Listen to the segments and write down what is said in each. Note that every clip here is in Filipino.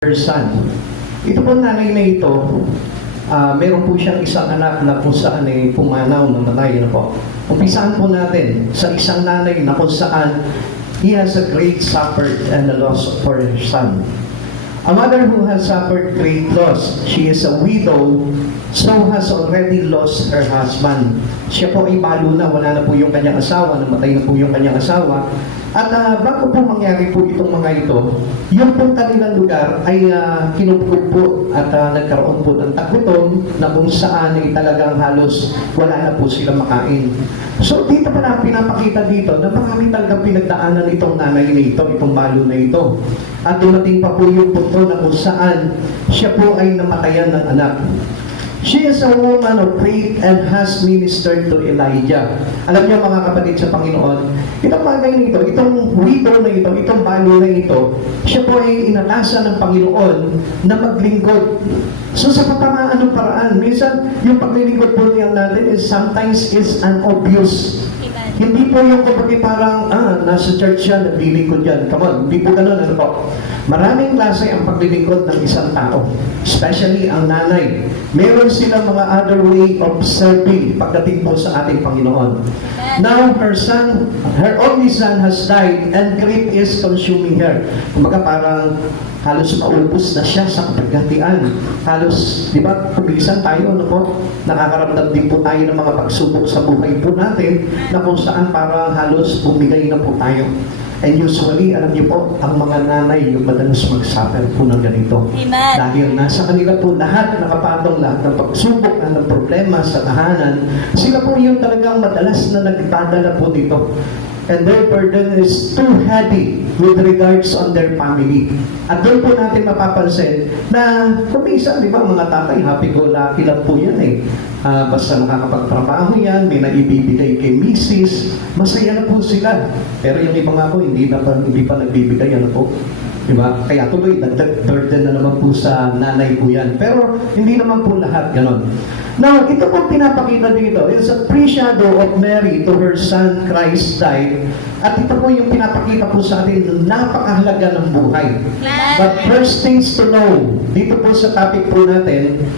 her son. Ito po nanay na ito, meron po siyang isang anak na kung saan ay pumanaw, namatay na po. Umpisaan po natin sa isang nanay na kung saan he has a great suffered and a loss for her son. A mother who has suffered great loss, she is a widow, so has already lost her husband. Siya po ay balo na, wala na po yung kanyang asawa, namatay na po yung kanyang asawa. At bago po mangyari po itong mga ito, yung pong kanilang lugar ay kinupog po at nagkaroon po ng tagutom na kung saan ay talagang halos wala na po sila makain. So dito pa na pinapakita dito na marami talagang pinagdaanan itong nanay na ito, itong balo na ito. At dumating pa po yung punto na kung saan siya po ay namatayan ng anak. She is a woman of faith and has ministered to Elijah. Alam niyo mga kapatid sa Panginoon, itong bagay na ito, itong widow na ito, itong balo na ito, siya po ay inatasan ng Panginoon na maglingkod. So sa anong paraan, minsan yung paglilingkod po niyan natin is sometimes is unobvious. Hindi po yung kapag parang, nasa church yan, naglilingkod yan. Come on, hindi po ganun, ano po? Maraming klase ang paglilingkod ng isang tao. Especially ang nanay. Meron silang mga other way of serving pagdating po sa ating Panginoon. Now, her son, her only son has died and grief is consuming her. Kumbaga parang halos maupos na siya sa kapagatian. Halos, di ba, kubilisan tayo, ano po? Nakakaramdam din po tayo ng mga pagsubok sa buhay po natin na kung saan parang halos bumigay na po tayo. And usually, alam niyo po, ang mga nanay yung madalas mag-suffer po ng ganito. Amen. Dahil nasa kanila po lahat, nakapatong lahat ng pagsubok at ng problema sa tahanan, sila po yung talagang madalas na nagdadala po dito. And their burden is too heavy with regards on their family. At doon po natin mapapansin na kung minsan, di ba, mga tatay, happy-go-lucky lang po yan eh. Basta nakakapagtrabaho yan, may naibibigay kay misis, masaya na po sila. Pero yung iba nga po, hindi pa nagbibigay, ano po. Diba? Kaya tuloy, dagdag burden na naman po sa nanay po yan. Pero hindi naman po lahat ganon. Now, ito po pinapakita dito is a pre-shadow of Mary to her son Christ died. At ito po yung pinapakita po sa atin na napakahalaga ng buhay. But first things to know, dito po sa topic po natin,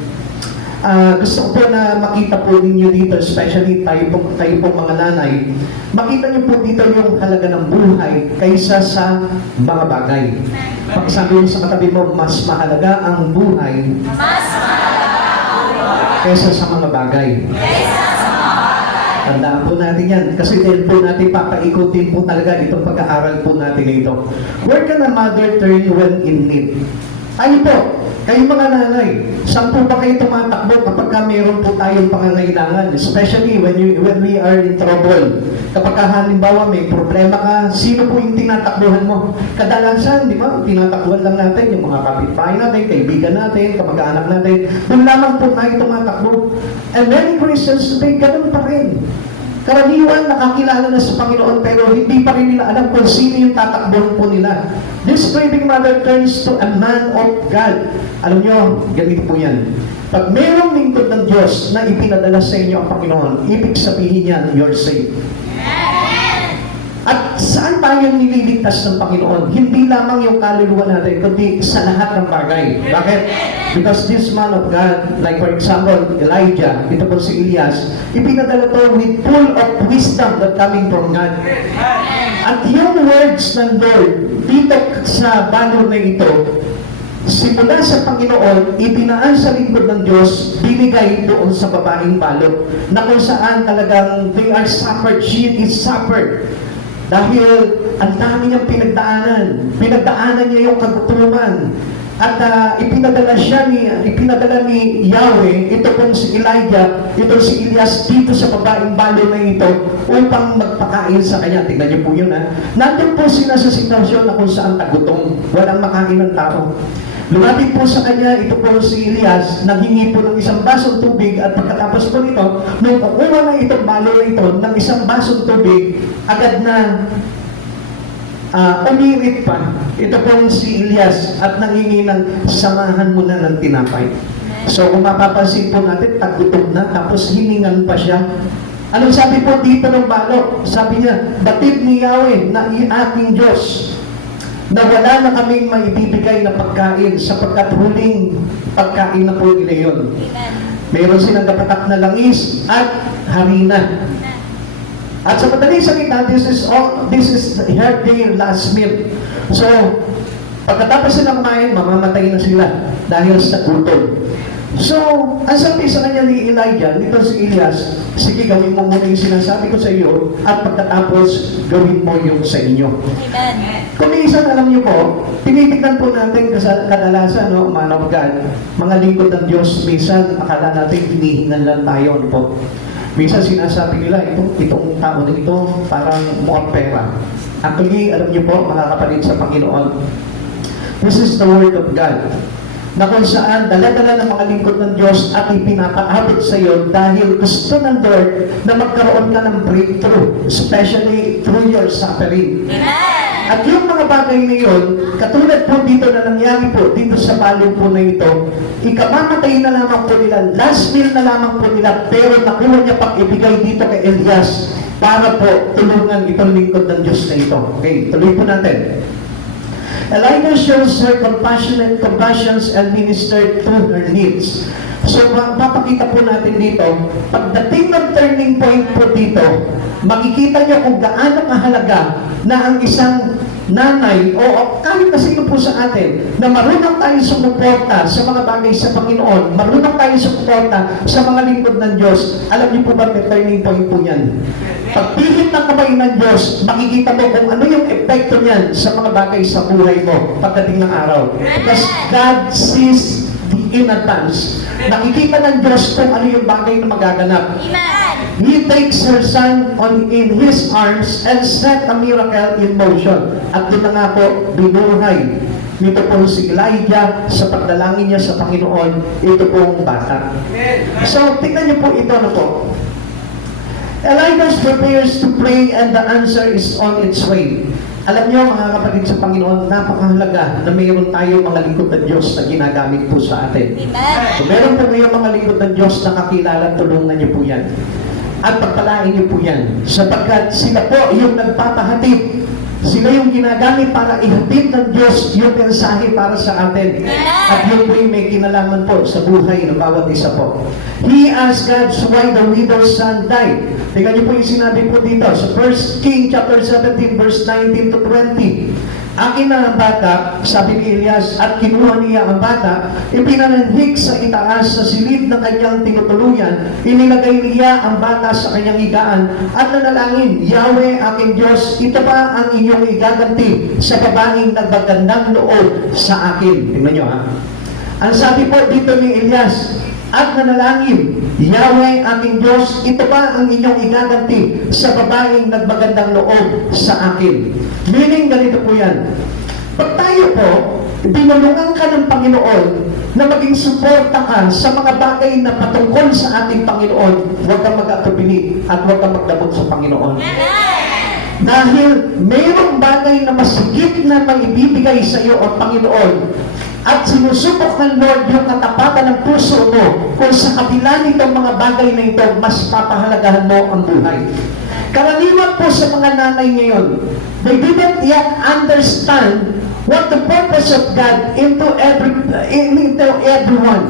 gusto ko po na makita po ninyo dito, especially kayo po mga nanay, makita niyo po dito yung halaga ng buhay kaysa sa mga bagay. Pagsabi mo sa katabi mo, mas mahalaga ang buhay kaysa sa mga bagay. Tandaan po natin yan. Kasi dahil po natin papaikutin po talaga itong pag-aaral po natin ito. Where can a mother turn when in need? Tayo po, kayo mga nanay, saan po ba kayo tumatakbo kapag mayroon po tayong pangangailangan? Especially when we are in trouble. Kapag halimbawa may problema ka, sino po yung tinatakbuhan mo? Kadalasan, di ba, tinatakbuhan lang natin yung mga kapitbahay natin, kaibigan natin, kamag-anak natin. Doon lamang po tayo tumatakbo. And many Christians today, ganun pa rin. Karaniwan nakakilala na sa Panginoon pero hindi pa rin nila alam kung sino yung tatakbuhan po nila. This grieving mother turns to a man of God. Alam nyo, ganito po yan. Pag mayroong lingkod ng Diyos na ipinadala sa inyo ang Panginoon, ibig sabihin yan, you're saved. At saan tayo nililigtas ng Panginoon? Hindi lamang yung kaluluwa natin, kundi sa lahat ng bagay. Bakit? Because this man of God, like for example, Elijah, ito po si Elias, ipinadala to with full of wisdom that coming from God. At yung words ng Lord, dito sa banner na ito, simula sa Panginoon, ibinaan sa lingkod ng Diyos, binigay doon sa babaeng balot, na kung saan talagang they are suffered, she is suffered. Dahil ang dami niyang pinagdaanan niya yung kagutuman. At ipinadala ni Yahweh, ito pong si Elijah, ito si Elias dito sa babaeng balo na ito upang magpakain sa kanya. Tingnan niyo po yun ha. Nandun po sila sa sitwasyon na kung saan tagutom, walang makain ng tao. Lumapit po sa kanya, ito po si Elias, naghingi po ng isang basong tubig at pagkatapos po nito, nung kukuha na itong balo na ito ng isang basong tubig, agad na umirit pa. Ito po si Elias at nanghingi ng samahan mo na ng tinapay. So kung mapapansin po natin, tagutom na, tapos hiningan pa siya. Anong sabi po dito ng balo? Sabi niya, batid ni Yahweh na aking Diyos. na wala na kaming maibibigay na pagkain sapagkat huling pagkain na po nila yun. Meron silang kapatak na langis at harina. At sa madaling salita, this is their last meal. So, pagkatapos silang kumain, mamamatay na sila dahil sa gutom. So, ang sabi sa kanya ni Elijah, nito si Elias, sige, gawin mo muna yung sinasabi ko sa iyo at pagkatapos, gawin mo yung sa inyo. Amen. Kung minsan, alam niyo po, tinitignan po natin kadalasan, no, man of God, mga lingkod ng Diyos, minsan akala natin hinihingan lang tayo, ano po. Minsan sinasabi nila, itong tao na ito, parang mukhang pera. Actually, alam niyo po, mga kapatid sa Panginoon, this is the Word of God, na kung saan dala-dala ng mga lingkod ng Diyos at ipinapaabot sa iyo dahil gusto ng Lord na magkaroon ka ng breakthrough, especially through your suffering. Amen. At yung mga bagay na yun, katulad po dito na nangyari po dito sa balong po na ito, ikamamatay na lamang po nila, last meal na lamang po nila, pero nakuha niya pang ibigay dito kay Elias para po tulungan itong lingkod ng Diyos na ito. Okay, tuloy po natin. Elijah shows her compassions and ministered to her needs. So, papakita po natin dito, pagdating ng turning point po dito, makikita niyo kung gaano kahalaga na ang isang nanay o kahit na sino po sa atin na marunong tayo sumuporta sa mga bagay sa Panginoon, marunong tayo sumuporta sa mga lingkod ng Diyos. Alam niyo po ba may turning point po yan? Pagpihit ng kamay ng Diyos, makikita mo kung ano yung epekto niyan sa mga bagay sa buhay mo pagdating ng araw. Because God sees in advance. Nakikita ng Diyos kung ano yung bagay na magaganap. Amen. He takes her son in His arms and set a miracle in motion. At doon na nga po, binuhay nito po si Elijah sa pagdalangin niya sa Panginoon, ito pong bata. So, tingnan niyo po ito na po. Elijah prepares to pray and the answer is on its way. Alam niyo mga kapatid sa Panginoon, napakahalaga na mayroon tayo mga lingkod ng Diyos na ginagamit po sa atin. Amen. Kung meron po ngayon mga lingkod ng Diyos na kakilala, tulungan niyo po yan. At pagpalain niyo po yan. Sapagkat sila po yung nagpapahatid. Sila yung ginagamit para ihatid ng Diyos yung mensahe para sa atin. At yun po yung may kinalaman po sa buhay ng bawat isa po. He asked God why the widow's son died. Tingnan niyo po yung sinabi po dito sa 1 King chapter 17 verse 19 to 20. Akin na ang bata, sabi ni Elias, at kinuha niya ang bata, ipinananhik sa itaas sa silid ng kanyang tinutuluyan, inilagay niya ang bata sa kanyang higaan, at nanalangin, Yahweh, aking Diyos, ito ba ang inyong igaganti sa babaeng nagbagandang loob sa akin? Tingnan niyo ha. Ang sabi po dito ni Elias, at nanalangin, Yahweh, aking Diyos, ito ba ang inyong igaganti sa babaeng nagmagandang loob sa akin? Meaning, ganito po yan. Pag tayo po, binulungan ka ng Panginoon na maging suporta ka sa mga bagay na patungkol sa ating Panginoon, huwag kang mag-atubili at huwag kang magdabot sa Panginoon. Dahil mayroong bagay na mas higit na maibibigay sa iyo ang Panginoon at sinusubok ng Lord yung katapatan ng puso mo kung sa kabila nitong mga bagay na ito, mas papahalagahan mo ang buhay. Karaniwan po sa mga nanay ngayon, they didn't yet understand what the purpose of God into everyone.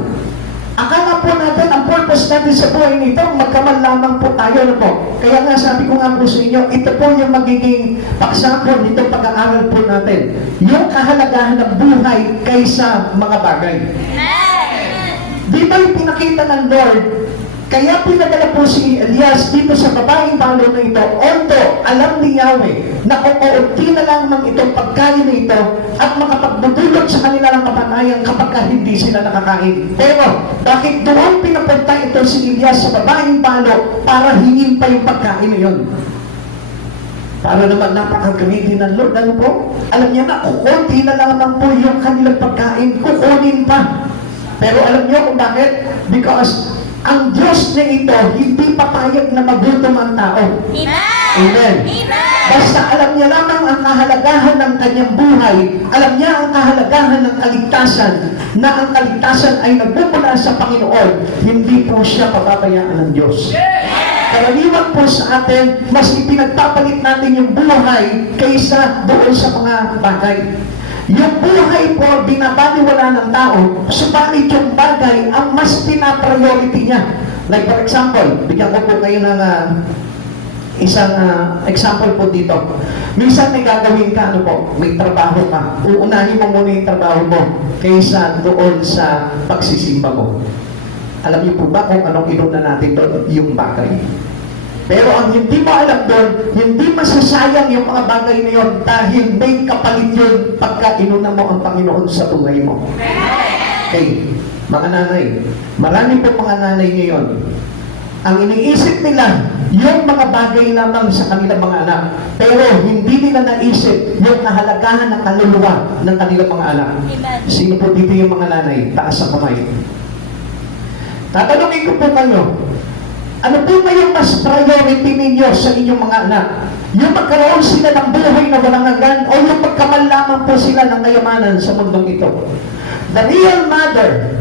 Akala po natin, ang purpose natin sa buhay nito, magkaman lamang po tayo na po. Kaya nga sabi ko nga po sa inyo, ito po yung magiging paksa po nitong pag-aaral po natin. Yung kahalagahan ng buhay kaysa mga bagay. Di ba yung pinakita ng Lord, kaya pinadala po si Elias dito sa babaeng balo na ito, although alam ni Yahweh na kukunti na lamang itong pagkain na ito at makapagdudulot sa kanila ng kapatayan kapag hindi sila nakakain. Pero bakit doon pinapunta ito si Elias sa babaeng balo para hingin pa yung pagkain na yun? Para naman napakagamitin ng Lord. Ano po? Alam niya na kukunti na lamang po yung kanilang pagkain, kukunin pa. Pero alam niyo kung bakit? Because ang Diyos na ito, hindi papayag na magutom ang tao. Amen. Basta alam niya lamang ang kahalagahan ng kanyang buhay, alam niya ang kahalagahan ng kaligtasan, na ang kaligtasan ay nagmumula sa Panginoon, hindi po siya papabayaan ng Diyos. Karaniwan po sa atin, mas ipinagpapalit natin yung buhay kaysa doon sa mga bagay. Yung buhay po, binabaliwala ng tao, subalit yung bagay ang mas pinapriority niya. Like for example, bigyan ko po kayo ng isang example po dito. Minsan may gagawin ka, ano po, may trabaho ka. Uunahin mo muna yung trabaho mo kaysa doon sa pagsisimba mo. Alam niyo po ba kung anong inuna natin doon? Yung bagay. Pero ang hindi mo alam doon, hindi masasayang yung mga bagay na yun dahil may kapalit yun pagka inuna mo ang Panginoon sa buhay mo. Okay, mga nanay, marami po mga nanay ngayon, ang iniisip nila, yung mga bagay lamang sa kanilang mga anak. Pero hindi nila naisip yung kahalagahan ng kaluluwa ng kanilang mga anak. Sino po dito yung mga nanay? Taas ang kamay. Tatanungin ko po kayo, ano po ba yung mas priority ninyo sa inyong mga anak? Yung magkaroon sila ng buhay na walang hanggan o yung magkamal lamang po sila ng kayamanan sa mundong ito? The real mother,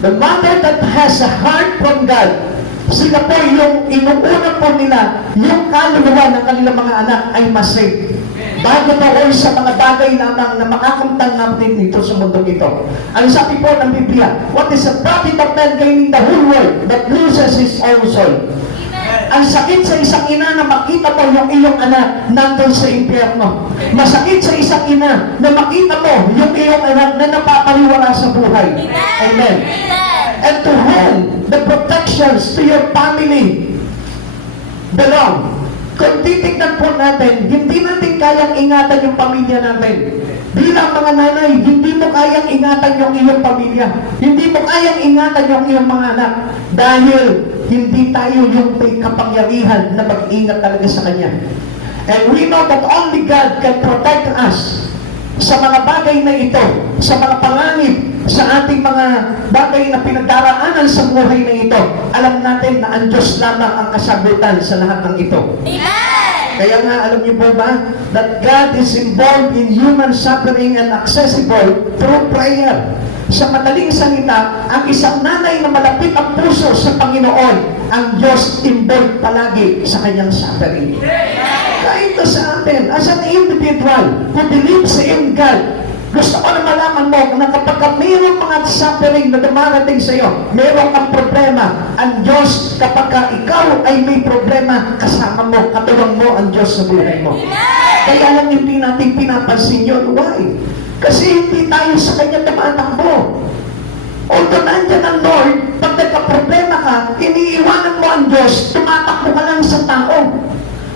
the mother that has a heart from God, sila po yung inuuna po nila, yung kaluluwa ng kanilang mga anak ay masave. Bago po sa mga bagay lamang na makakamtang natin dito sa mundong ito. Ang sabi po ng Biblia, what is the profit of man gaining the whole world that loses his own soul? Ang sakit sa isang ina na makita mo yung iyong anak nandun sa impyerno. Masakit sa isang ina na makita mo yung iyong anak na napapaliwala sa buhay. Amen. And to whom the protections to your family belong. Kung titignan po natin, hindi natin kayang ingatan yung pamilya natin. Bilang mga nanay, hindi mo kayang ingatan yung iyong pamilya. Hindi mo kayang ingatan yung iyong mga anak. Dahil hindi tayo yung may kapangyarihan na mag-ingat talaga sa Kanya. And we know that only God can protect us sa mga bagay na ito, sa mga panganib, sa ating mga bagay na pinagdaraanan sa buhay na ito. Alam natin na ang Diyos lamang ang kasagutan sa lahat ng ito. Amen! Kaya nga, alam niyo po ba, that God is involved in human suffering and accessible through prayer. Sa madaling salita, ang isang nanay na malapit ang puso sa Panginoon, ang Diyos involved palagi sa kanyang suffering. Kaya ito sa atin, as an individual who believes in God, gusto ko na malaman mo na kapag mayroong mga suffering na dumarating sa iyo, mayroong kang problema, ang Diyos, kapag ikaw ay may problema, kasama mo, katuwang mo ang Diyos sa buhay mo. Kaya lang hindi natin pinapansin yun. Why? Kasi hindi tayo sa Kanya tumatakbo. Although nandyan ang Lord, pag nagka-problema ka, iniiwanan mo ang Diyos, tumatakbo ka lang sa tao.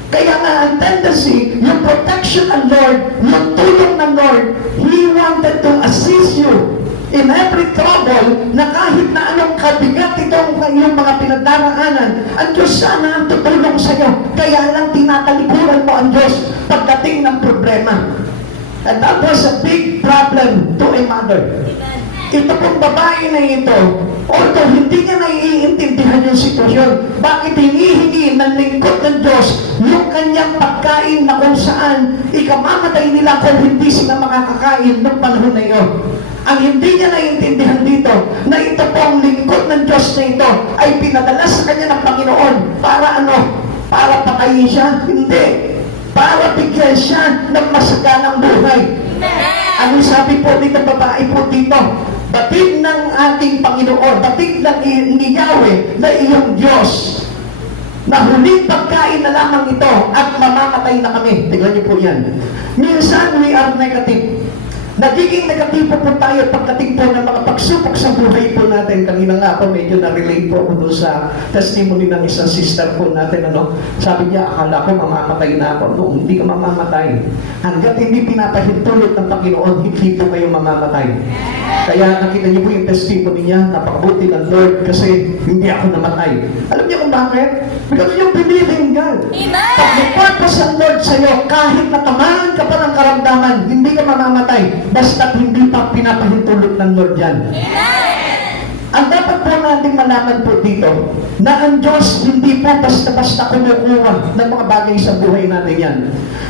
Kaya nga ang tendency, yung protection ng Lord, yung tulong ng Lord, He wanted to assist you in every trouble na kahit na anong kabigat itong iyong mga pinagdaraanan, ang Diyos sana ang tutulong sa iyo. Kaya lang tinatalikuran mo ang Diyos pagdating ng problema. And that was a big problem to a mother. Ito pong babae na ito, although hindi niya naiintindihan yung sitwasyon, bakit hinihingi ng lingkod ng Diyos yung kanyang pagkain na kung saan ikamamatay nila kung hindi sila makakakain ng panahon na iyon. Ang hindi niya naiintindihan dito, na ito pong lingkod ng Diyos na ito ay pinadala sa kanya ng Panginoon para ano? Para patayin siya? Hindi. Para bigyan siya ng masaganang buhay. Ano sabi po dito, babae po dito? Batid ng ating Panginoon, batid ng ni Yahweh na iyong Diyos, na huling pagkain na lamang ito at mamamatay na kami. Tingnan niyo po yan. Minsan we are negative. Nagiging negatibo po tayo pagdating po ng mga pagsubok sa buhay po natin. Kanina nga po, medyo na-relate po ako doon sa testimony ng isang sister po natin. Sabi niya, akala ko mamamatay na ako. No, hindi ka mamamatay. Hanggat hindi pinapahintulot ng Panginoon, hindi po kayo mamamatay. Kaya nakita niyo po yung testimony niya, napakabuti ng Lord kasi hindi ako namatay. Alam niyo kung bakit? Because you believe in God. Pag may purpose ang Lord sa'yo, kahit natamaan ka pa ng karamdaman, hindi ka mamamatay. Basta hindi pa pinapahintulot ng Lord yan. Ang dapat po natin malaman po dito, na ang Diyos hindi po basta-basta kumukuha ng mga bagay sa buhay natin yan.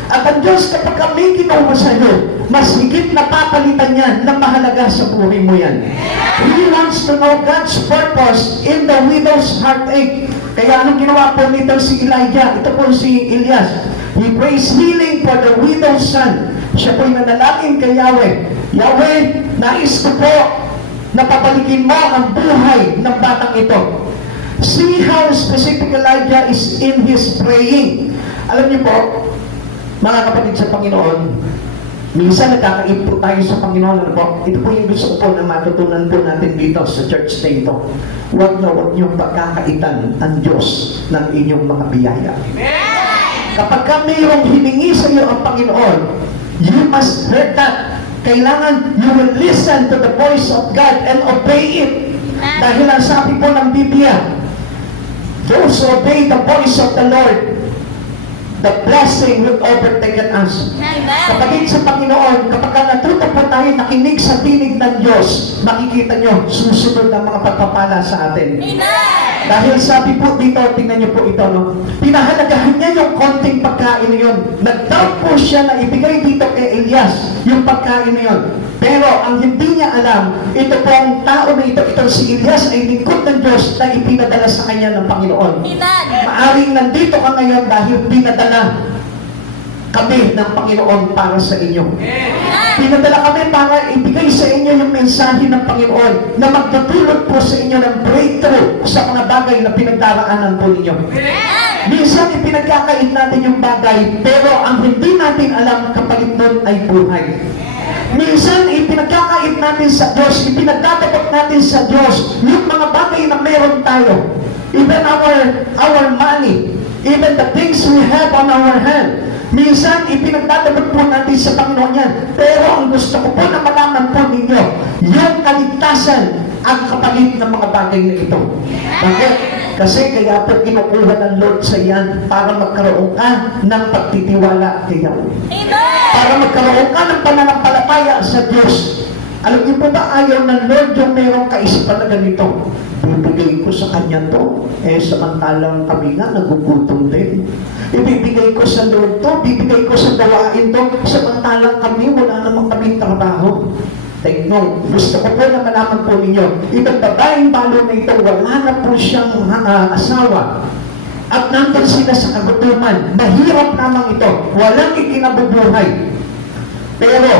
At ang Diyos kapag kami kinuha sa iyo, mas higit na papalitan yan na mahalaga sa buhay mo yan. He wants to know God's purpose in the widow's heartache. Kaya anong ginawa po nito si Elijah? Ito po si Elias. He prays healing for the widow's son. Siya po'y nanalangin kay Yahweh. Yahweh, nais ko po na papalikin mo ang buhay ng batang ito. See how specific Elijah is in his praying. Alam niyo po, mga kapatid sa Panginoon, minsan nagkakaib po tayo sa Panginoon. Ano po? Ito po yung gusto ko po na matutunan po natin dito sa church na ito. Huwag niyong pagkakaitan ang Diyos ng inyong mga biyaya. Kapag ka mayroong hiningi sa iyo ang Panginoon, you must hear that. Kailangan you will listen to the voice of God and obey it. Dahil ang sabi po ng Biblia, those who obey the voice of the Lord, the blessing will overtake us. Kapatid sa Panginoon, kapag natuto po tayo nakinig sa tinig ng Diyos, makikita nyo, susunod ang mga pagpapala sa atin. Dahil sabi po dito, tingnan nyo po ito, no? Pinahalagahan niya yung konting pagkain na yun. Nag-doubt po siya na ibigay dito kay Elias yung pagkain na yun. Pero ang hindi niya alam, ito po ang tao na ito, itong si Elias ay lingkod ng Diyos na ipinadala sa kanya ng Panginoon. Maaring nandito ka ngayon dahil pinadala kami ng Panginoon para sa inyo. Pinadala kami para ibigay sa inyo yung mensahe ng Panginoon na magtutulot po sa inyo ng breakthrough sa mga bagay na pinagdaraanan po ninyo. Minsan ipinagkakait natin yung bagay, pero ang hindi natin alam kapalit nun ay buhay. Minsan ipinagkakait natin sa Diyos, ipinagtatapot natin sa Diyos yung mga bagay na meron tayo. Even our money, even the things we have on our hand. Minsan, ipinagtatapot po natin sa Panginoon yan. Pero ang gusto ko po na malaman po ninyo, yung kaligtasan ang kapalit ng mga bagay na ito. Bakit? Kasi kaya po kinukuha ng Lord sa yan para magkaroon ka ng pagtitiwala kay Yahweh. Para magkaroon ka ng pananampalataya sa Diyos. Alam niyo po ba, ayaw ng Lord yung mayroong kaisipan na ganito. Ibibigay ko sa Kanya to, samantalang kami nga nagugutom din. Ibibigay ko sa Lord to, bibigay ko sa gawain to, samantalang kami wala namang kaming trabaho. No, gusto ko po na malaman po ninyo, itong babaeng balo na ito, wala na po siyang asawa. At nandun sila sa kagutuman. Mahirap namang ito. Walang ikinabubuhay. Pero,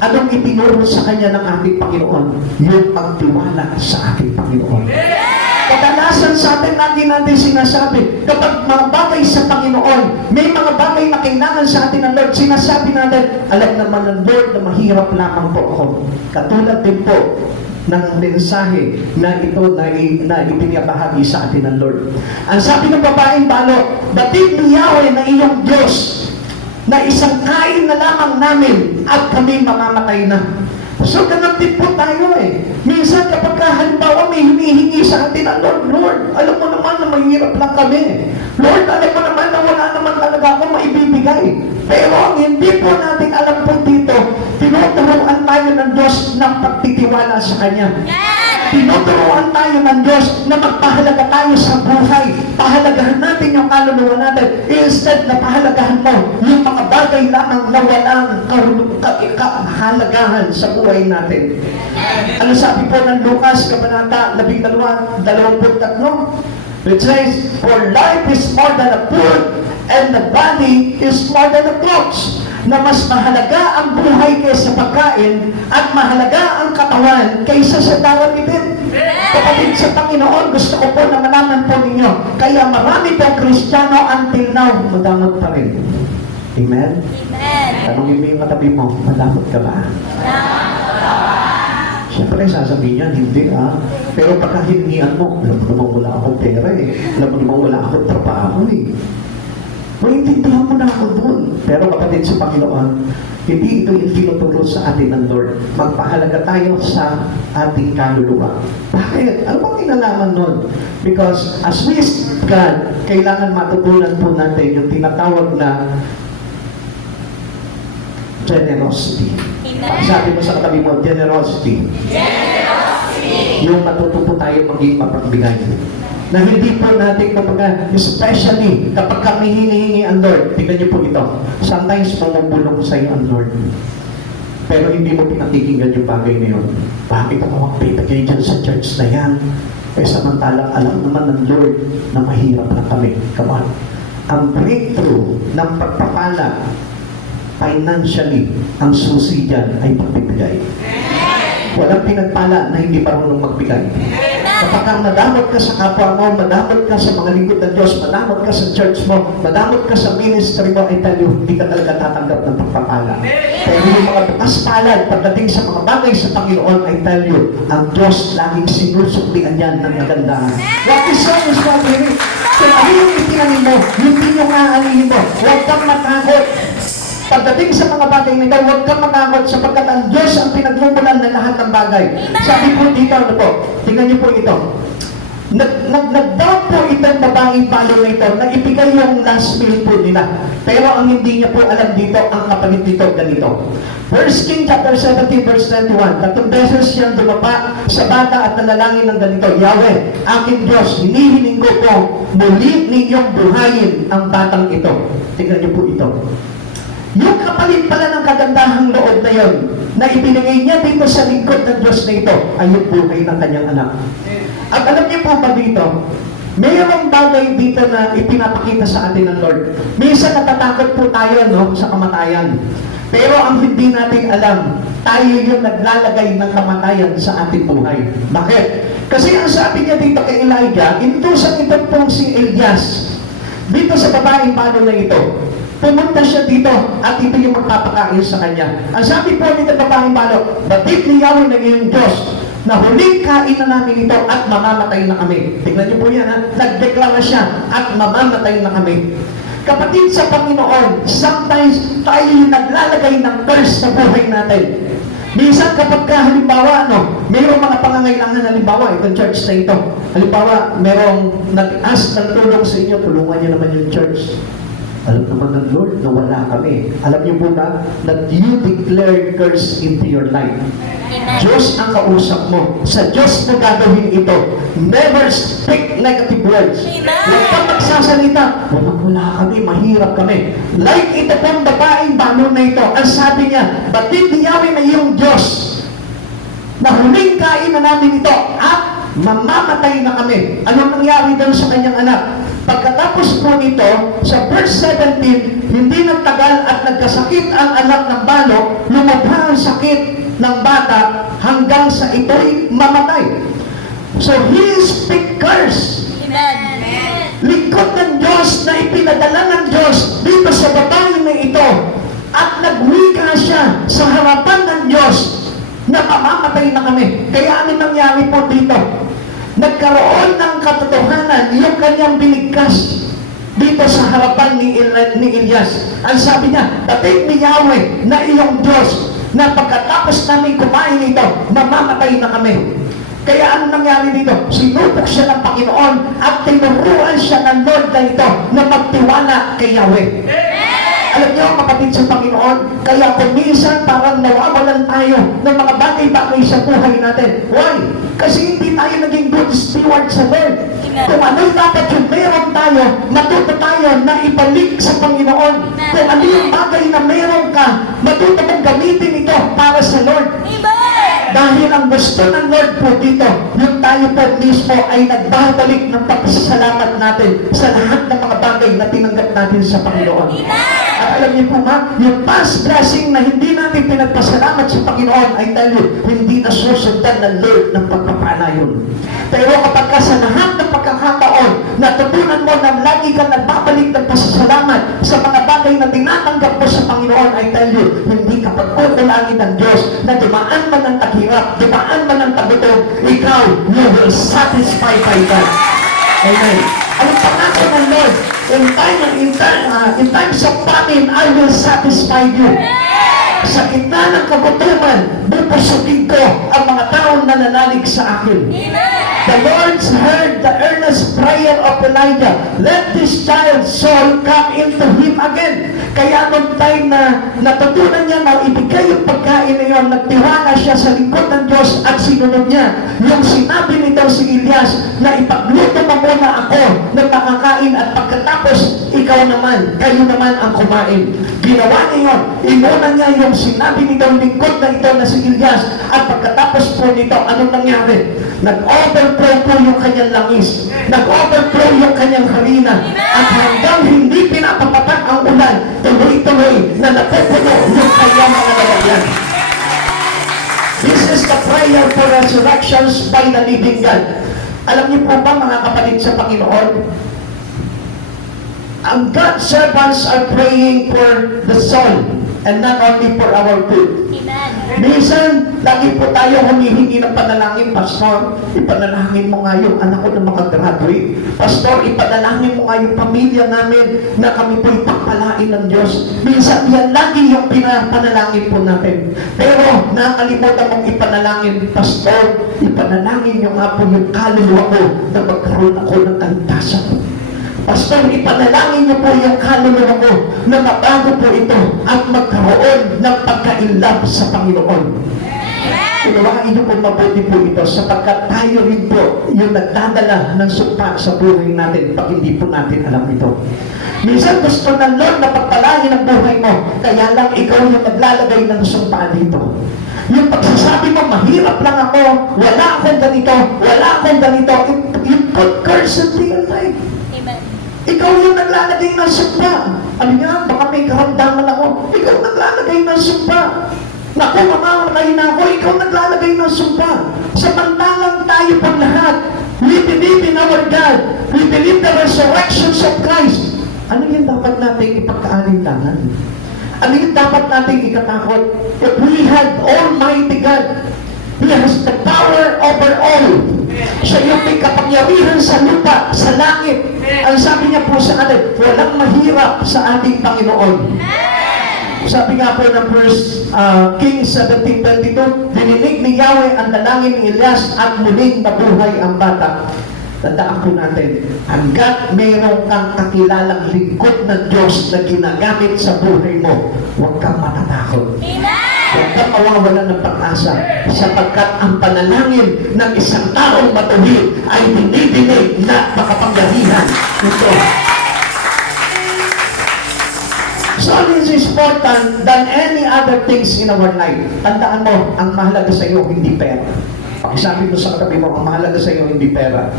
anong itinuro sa kanya ng ating Panginoon? Yung pagtiwala sa ating Panginoon. Kadalasan sa atin, lagi natin sinasabi, kapag mga bagay sa Panginoon, may mga bagay na kailangan sa atin ng Lord, sinasabi natin, alam naman ng Lord na mahirap lamang po ako. Katulad din po ng mensahe na ito na ipinabahagi sa atin ng Lord. Ang sabi ng babaeng balo, batid ni Yahweh na iyong Diyos, na isang kain na lamang namin at kami mamamatay na. So, ganun din po tayo Minsan kapag halimbawa may hinihingi sa atin ang Lord, Lord, alam mo naman na mahirap lang kami. Lord, alam mo naman na wala naman talaga akong maibibigay. Pero ang hindi po natin alam po dito, tinuturuan tayo ng Diyos ng pagtitiwala sa Kanya. Tinuturuan tayo ng Diyos na magpahalaga tayo sa buhay. Pahalagahan natin yung kaluluwa natin. Instead na pahalagahan mo yung mga bagay lamang na walang kahalagahan sa buhay natin. Ano sabi po ng Lucas, Kabanata 12:23? It says, for life is more than a food, and the body is more than a clothes. Na mas mahalaga ang buhay kaysa pagkain at mahalaga ang katawan kaysa sa dawat-ibig. Kapatid sa Panginoon, gusto ko po na malaman po ninyo, kaya marami pong Kristiyano until now, madamot pa rin. Amen? Amen. Tanungin mo yung katabi mo, madamot ka ba? Siyempre, sasabihin niya, hindi Pero pagka hiningian mo, alam mo naman wala akong pera Alam mo naman wala akong trabaho Maintindihan mo na ako doon. Pero kapatid sa Panginoon, hindi ito yung tinuturo sa atin ng Lord. Magpahalaga tayo sa ating kaluluwa. Bakit? Ano bang kinalaman nun? Because as we seek God, kailangan matutunan po natin yung tinatawag na generosity. Sabi mo sa katabi mo, generosity. Generosity. Yung matuto po tayo maging mapagbigay. Na hindi po natin kapag, especially kapag kami hinihingi ang Lord, tignan niyo po ito, sometimes pumubulong sa iyo ang Lord. Pero hindi mo pinakikinggan yung bagay na yun. Bakit ako magpipigay dyan sa church na yan? Samantalang alam naman ng Lord na mahirap na kami. Come on. Ang breakthrough ng pagpapala financially, ang susi dyan ay pagbibigay. Walang pinagpala na hindi marunong magbigay. Kapag kang madamot ka sa kapwa mo, madamot ka sa mga lingkod ng Diyos, madamot ka sa church mo, madamot ka sa ministry mo, I tell you, hindi ka talaga tatanggap ng pagpapala. Kaya yung mga bukas palad, pagdating sa mga bagay sa Panginoon, I tell you, ang Diyos laging sinusuklian yan ng kagandahan. What is wrong is what we need. Kung ano yung itinanin mo, hindi yung aalihin mo, huwag kang matakot. Pagdating sa mga bagay nito, huwag kang matakot sapagkat ang Diyos ang pinaglumulan ng lahat ng bagay. Sabi po dito, ano po, tingnan niyo po ito. Nag-doubt po itong babaeng palo na ito na ibigay yung last meal po nila. Pero ang hindi niya po alam dito, ang kapalit dito, ganito. 1 King chapter 17 verse 21, 3 beses siyang dumapa sa bata at nanalangin ng ganito, Yahweh, aking Diyos, hinihiling ko po, muli ninyong buhayin ang batang ito. Tingnan niyo po ito. Yung kapalit pala ng kagandahang loob na yon, na ibinigay niya dito sa lingkod ng Diyos na ito, ay yung buhay ng kanyang anak. At alam niyo po ba dito, mayroong bagay dito na ipinapakita sa atin ng Lord. Minsan natatakot po tayo, no, sa kamatayan. Pero ang hindi natin alam, tayo yung naglalagay ng kamatayan sa ating buhay. Bakit? Kasi ang sabi niya dito kay Elijah, intusan ito pong si Elias, dito sa babaeng pano na ito, pumunta siya dito at ito yung magpapakain sa kanya. Ang sabi po nito babaeng pano, batid ni Yahweh ng iyong Diyos, na huling kain na namin ito at mamamatay na kami. Tingnan niyo po yan, ha? Nagdeklara siya at mamamatay na kami. Kapatid sa Panginoon, sometimes tayo yung naglalagay ng curse sa buhay natin. Minsan kapag ka, halimbawa, mayroong mga pangangailangan, halimbawa, itong church na ito. Halimbawa, mayroong nag-ask ng tulong sa inyo, tulungan niyo naman yung church. Alam naman ng Lord na wala kami. Alam niyo po ba that you declare curse into your life. Diyos ang kausap mo. Sa Diyos mo gagawin ito. Never speak negative words. Huwag kang magsasalita. Wala kami, mahirap kami. Like ito pong babaeng bano na ito. Ang sabi niya, batid ni Yahweh na iyong Diyos na huling kain na namin ito at mamamatay na kami. Anong nangyari doon sa kanyang anak? Pagkatapos po nito, sa verse 17, hindi nagtagal at nagkasakit ang anak ng balo, lumabha ang sakit ng bata hanggang sa ito'y mamatay. So, he speak curse. Amen. Lingkod ng Diyos na ipinadala ng Diyos dito sa babae na ito at nagwika siya sa harapan ng Diyos na mamamatay na kami. Kaya ano nangyari po dito? Nagkaroon ng katotohanan yung kanyang binigkas dito sa harapan ni Elias. Ang sabi niya, batid ni Yahweh na iyong Diyos na pagkatapos namin kumain ito, mamamatay na kami. Kaya ano nangyari dito? Sinupok siya ng Panginoon at tinuruan siya ng Lord na ito na magtiwala kay Yahweh. Alam niyo, kapatid sa Panginoon, kaya kung minsan parang nawawalan tayo ng mga bagay-bagay sa buhay natin. Why? Kasi hindi tayo naging good steward sa Lord. Kung ano dapat yung meron tayo, matuto tayo na ibalik sa Panginoon. Kung ano yung bagay na meron ka, matuto mong gamitin ito para sa Lord. Dahil ang gusto ng Lord po dito, yung tayo po mismo ay nagbabalik ng pagpasalamat natin sa lahat ng mga bagay na tinanggap natin sa Panginoon. At alam niyo po ba, yung past blessing na hindi natin pinagpasalamat sa Panginoon, ay dahil hindi nasusundan ng Lord ng pagpapala yun. Pero kapag ka sa lahat ng pagkakataon, natutunan mo na lagi kang nagbabalik ng pasasalamat sa mga bagay na tinatanggap mo sa Panginoon, ay dahil hindi ka pagkukulangin ng Diyos na dumaan man ng taghirap, dumaan man ng tagutom, ikaw, you will satisfy by God. Amen. Ang pangako ng Lord, in times of famine, I will satisfy you. Sa gitna ng kagutuman, bubusugin ko ang mga taong nananalig sa akin. The Lord heard the earnest prayer of Elijah. Let this child's soul come into him again. Kaya nung time na natutunan niya na ibigay yung pagkain na yun, nagtiwala siya sa lingkod ng Diyos at sinunod niya yung sinabi nito si Elias na ipagluto mo muna ako ng makakain at pagkatapos ikaw naman, kayo naman ang kumain. Ginawa niya yun. Inuna niya yung sinabi nitong lingkod na ito na si Elias at pagkatapos po nito, anong nangyari? Nag-overflow po yung kanyang langis. Nag-overflow yung kanyang harina. At hanggang hindi pinapapatak ang ulan, tuloy-tuloy na napupuno yung kanyang mga lalagyan. This is the prayer for resurrections by the living God. Alam niyo po ba, mga kapatid sa Panginoon, ang God's servants are praying for the soul and not only for our good. Minsan, lagi po tayo humihingi ng panalangin, Pastor, ipanalangin mo nga yung anak ko na makagraduate. Pastor, ipanalangin mo nga yung pamilya namin na kami po ipagpalain ng Diyos. Minsan, yan lagi yung pinapanalangin po natin. Pero, nakalimutan mong ipanalangin, Pastor, ipanalangin nyo nga po yung kaluluwa ko na magkaroon ako ng kaligtasan. Pastor, ipanalangin niyo po yung kaluluwa ko na mabago po ito at magkaroon ng pagka-inlove sa Panginoon. Unawain niyo po mabuti po ito sapagkat tayo rin po yung nagdadala ng sumpa sa buhay natin pag hindi po natin alam ito. Minsan gusto ng Lord na pagpalain ang buhay mo, kaya lang ikaw yung naglalagay ng sumpa dito. Yung pagsasabi mo, mahirap lang ako, wala akong ganito, you put curse in your life. Ikaw yung naglalagay ng sumpa. Ano nga, baka may karamdaman ako. Ikaw naglalagay ng sumpa. Naku, mamamatay na ako. Ikaw naglalagay ng sumpa. Samantalang tayo pang lahat, we believe in our God. We believe the resurrections of Christ. Ano yung dapat nating ipagkaalinlangan? Ano yung dapat nating ikatakot? If we had Almighty God, He has the power over all. Siya yung may kapangyarihan sa lupa, sa langit. Ang sabi niya po sa atin, walang mahirap sa ating Panginoon. Sabi nga po ng verse Kings 17:22, dininig ni Yahweh ang dalangin ni Elias at muling nabuhay ang bata. Tandaan po natin, hanggat mayroon kang kakilalang lingkod ng Diyos na ginagamit sa buhay mo, huwag kang matatakot. Huwag kang mawawalan ng pag-asa sapagkat ang panalangin ng isang taong matuwid ay dinidinig na makapangyarihan ito. So this is important than any other things in our life. Tandaan mo, ang mahalaga sa iyo hindi pera. Pakisabi mo sa katabi mo, ang mahalaga sa iyo hindi pera.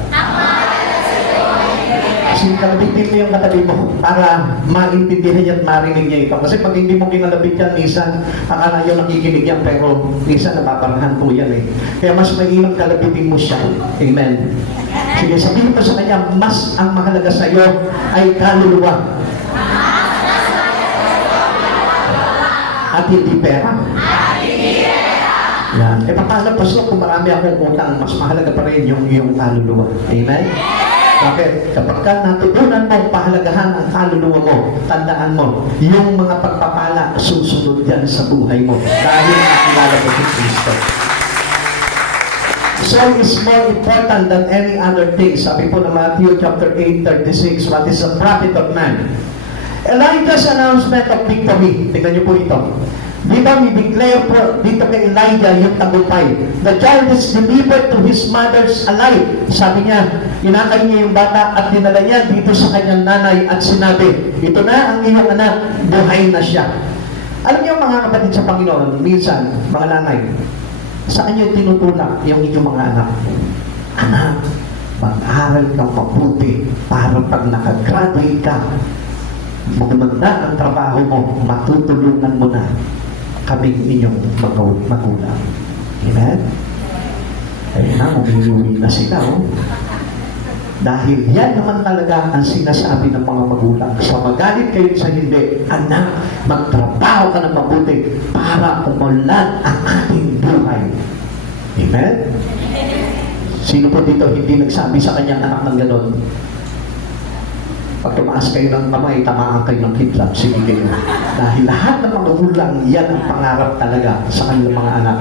Kasi kalabitin mo yung katabi mo para maintindihan niya at marinig niya ito. Kasi pag hindi mo kinalabit yan, minsan akala niyo nakikinig yan, pero minsan napaparahan po yan eh. Kaya mas mainam kalabitin mo siya. Amen. Sige, sabihin mo sa kanya, mas ang mahalaga sa iyo ay kaluluwa. At hindi pera. Yan. E paano, Pastor, kung marami akong utang, mas mahalaga pa rin yung kaluluwa. Amen? Bakit? Kapag ka natutunan mong pahalagahan ang kaluluwa mo, tandaan mo, yung mga pagpapala susunod yan sa buhay mo. Dahil nakilala mo si Kristo. Soul is more important than any other thing. Sabi po ng Matthew chapter 8:36, what is the profit of man? Elijah's announcement of victory. Tingnan niyo po ito. Dito, i-declare po dito kay Elijah yung tagumpay. The child is delivered to his mother's alive. Sabi niya, inakay niya yung bata at dinala niya dito sa kanyang nanay at sinabi, ito na ang iyong anak, buhay na siya. Alam niyo mga kapatid sa Panginoon, minsan, mga nanay, saan niyo tinutulak yung inyong mga anak? Anak, mag-aral kang mabuti para pag nakagraduate ka, maganda ang trabaho mo, matutulungan mo na kaming inyong magulang. Amen? Ayun na, umiiwi na sila. Oh. Dahil yan naman talaga ang sinasabi ng mga magulang. So magalit kayo sa hindi, anak, magtrabaho ka na mabuti para umunlad ang ating buhay. Amen? Sino po dito hindi nagsabi sa kanyang anak ng ganon? Pag tumaas kayo ng kamay, tamaan kayo ng kidlat, sige kayo. Dahil lahat ng mga magulang, yan ang pangarap talaga sa kanilang mga anak.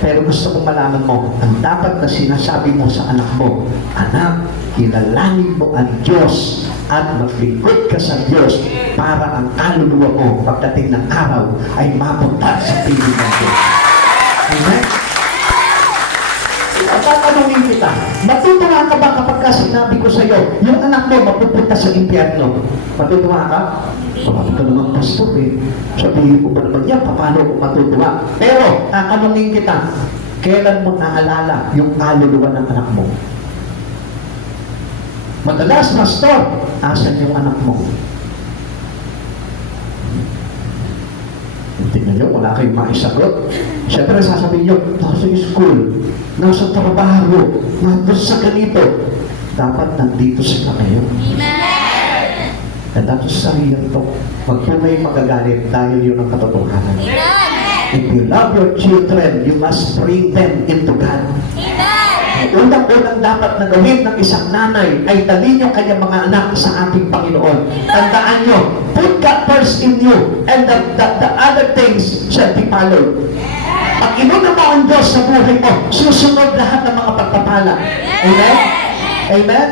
Pero gusto kong malaman mo, ang dapat na sinasabi mo sa anak mo, anak, kilalanin mo ang Diyos at maglingkod ka sa Diyos para ang kaluluwa mo pagdating ng araw ay mapunta sa piling ng Diyos. Amen? Tatanungin kita, matutuwa ka ba kapag sinabi ko sa iyo, yung anak mo mapupunta sa impyerno? Matutuwa ka? Sabi ka naman, Pastor eh. Sabihin ko ba naman yan, paano ko matutuwa? Pero, tatanungin kita, Kailan mo naalala yung kaluluwa ng anak mo? Madalas, Pastor, asan yung anak mo? Tingnan nyo, wala kayong maisagot. Siyempre, sasabihin nyo, nasa school, nasa trabaho, nandun sa ganito. Dapat nandito sila kayo. Amen! And that is sa iyo ito. Huwag po may magagalit dahil yun ang katotohanan. Amen! If you love your children, you must bring them into God. Amen! Unang-unang dapat na gawin ng isang nanay ay dalhin yung kanyang mga anak sa ating Panginoon. Tandaan nyo, put God first in you and the other things shall be followed. Pag inuna mo ang Diyos sa buhay mo, susunod lahat ng mga pagpapala. Amen? Amen?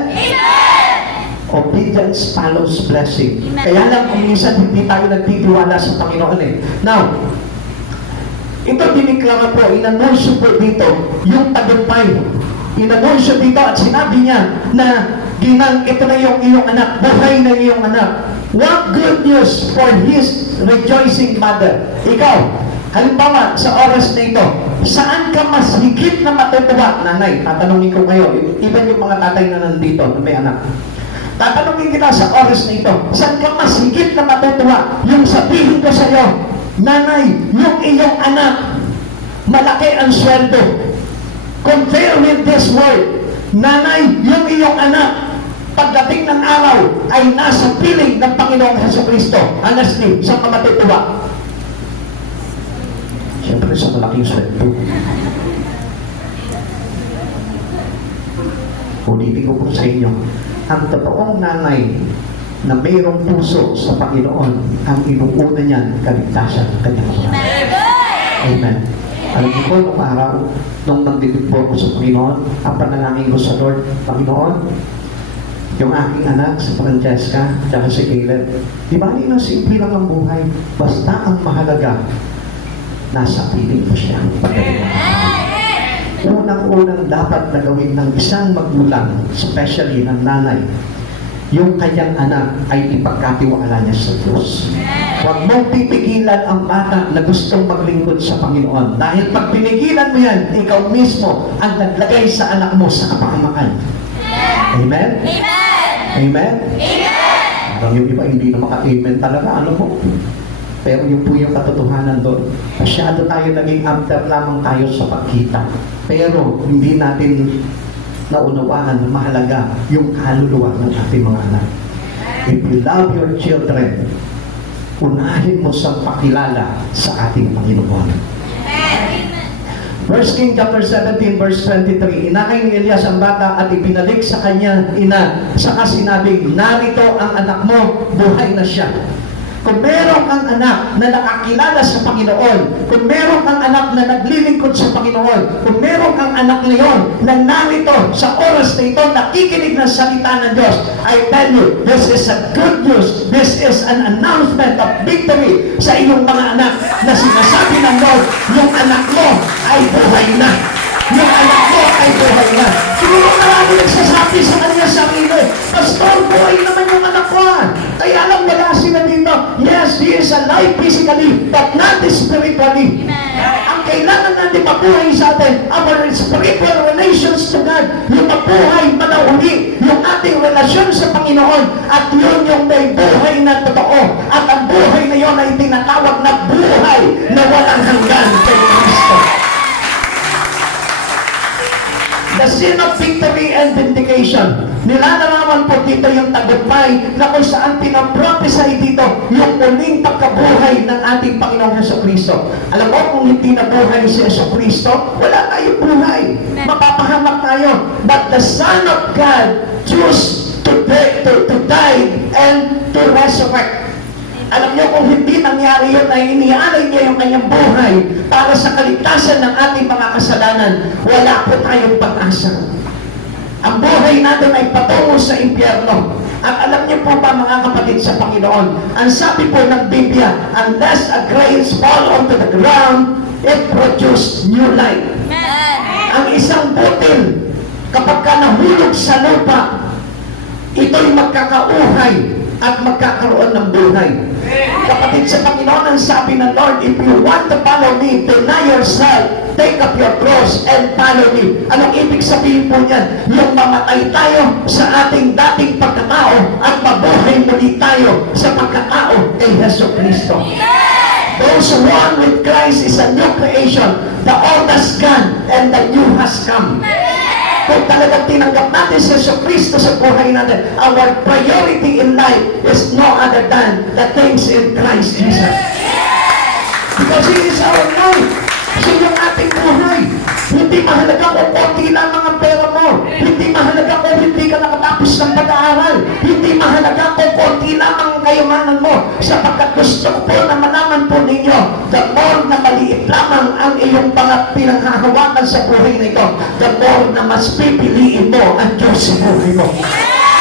Obedience follows blessing. Kaya lang kung minsan hindi tayo nagtitiwala sa Panginoon eh. Now, ito diniklara po, inanunsyo po dito, yung tagumpay. Inanunsyo dito at sinabi niya na ito na yung iyong anak, buhay na iyong anak. What good news for his rejoicing mother. Ikaw, halimbawa sa oras na ito, saan ka mas higit na matutuwa? Nanay, tatanungin ko kayo, even yung mga tatay na nandito na may anak. Tatanungin kita sa oras na ito, saan ka mas higit na matutuwa? Yung sabihin ko sa iyo, nanay, yung iyong anak, malaki ang sweldo. Compare with this word. Nanay, yung iyong anak, pagdating ng araw, ay nasa piling ng Panginoong Jesucristo. Honestly, saan ka matutuwa? Siyempre sa malaking sweldo. Ulitin ko po sa inyo, ang totoong nanay na mayroong puso sa Panginoon, ang inuuna niyan, kaligtasan ng kanyang mga anak. Amen. Alam niyo po, nung araw, nung nagdibig po ako sa Panginoon, ang panalangin ko sa Lord, Panginoon, yung aking anak, si Francesca, at si Caleb, di ba na simple lang ang buhay, basta ang mahalaga, nasa piling ko siya. Unang-unang dapat na gawin ng isang magulang, especially ng nanay, yung kanyang anak ay ipagkatiwala niya sa Diyos. Huwag mong pipigilan ang bata na gustong maglingkod sa Panginoon. Dahil pag pinigilan mo yan, ikaw mismo ang naglagay sa anak mo sa kapahamakan. Amen? Amen! Amen? Amen! Parang yung iba hindi na maka-amen talaga. Ano po? Pero yun po yung katotohanan doon. Masyado tayo naging after lamang tayo sa pagkita. Pero hindi natin naunawaan na mahalaga yung kaluluwa ng ating mga anak. If you love your children, unahin mo sa pakilala sa ating Panginoon. First King chapter 17 verse 23, inakay ni Elias ang bata at ibinalik sa kanya ina, saka sinabing, narito ang anak mo, buhay na siya. Kung meron kang anak na nakakilala sa Panginoon, kung meron kang anak na naglilingkod sa Panginoon, kung meron kang anak ngayon na narito sa oras na ito, nakikinig ng salita ng Diyos, I tell you, this is a good news. This is an announcement of victory sa iyong mga anak na sinasabi ng Lord, yung anak mo ay buhay na. Yung anak mo ay buhay na. Siguro marami nagsasabi sa kanya sarili, Pastor, buhay naman yung anak ko. Kaya lang wala sila dito. Yes, he is alive physically, but not spiritually. Ang kailangan natin mabuhay sa atin, our spiritual relations to God, yung mabuhay, manahuli, yung ating relasyon sa Panginoon, at yun yung may buhay na totoo. At ang buhay na yun ay tinatawag na buhay na walang hanggan kay Kristo. The sin of victory and vindication. Nilalarawan po dito yung tagumpay na kung saan pinaprophesy dito yung muling pagkabuhay ng ating Panginoong Jesucristo. Alam mo, kung hindi nabuhay si Jesucristo, wala tayong buhay. Mapapahamak tayo. But the Son of God chose to die and to resurrect. Alam niyo, kung hindi nangyari yun, ay inialay niya yung kanyang buhay para sa kaligtasan ng ating mga kasalanan, wala po tayong pag-asa. Ang buhay natin ay patungo sa impyerno. At alam niyo po ba, mga kapatid sa Panginoon, ang sabi po ng Biblia, unless a grains fall onto the ground, it produces new life. Ang isang butil, kapag ka nahulog sa lupa, ito'y magkakauhay at magkakaroon ng buhay. Kapatid sa Panginoon, ang sabi ng Lord, if you want to follow me, deny yourself, take up your cross, and follow me. Anong ibig sabihin po niyan? Yung mamatay tayo sa ating dating pagkatao at mabuhay muli tayo sa pagkatao kay Hesus Kristo. Those who walk with Christ is a new creation. The old has gone and the new has come. Kung talagang tinanggap natin si Yesu Kristo sa buhay natin, our priority in life is no other than the things in Christ Jesus. Because He is our life. Siya yung ating buhay. Hindi mahalaga kung konti lang ang pera mo. Hindi mahalaga kung hindi ka nakatapos ng pag-aaral. Hindi mahalaga kung konti lang ang kayamanan mo. Sapagkat gusto ko po na malaman po ninyo, the more na maliit lamang ang iyong pinanghahawakan sa buhay na ito, the more na mas pipiliin mo ang Diyos sa buhay mo.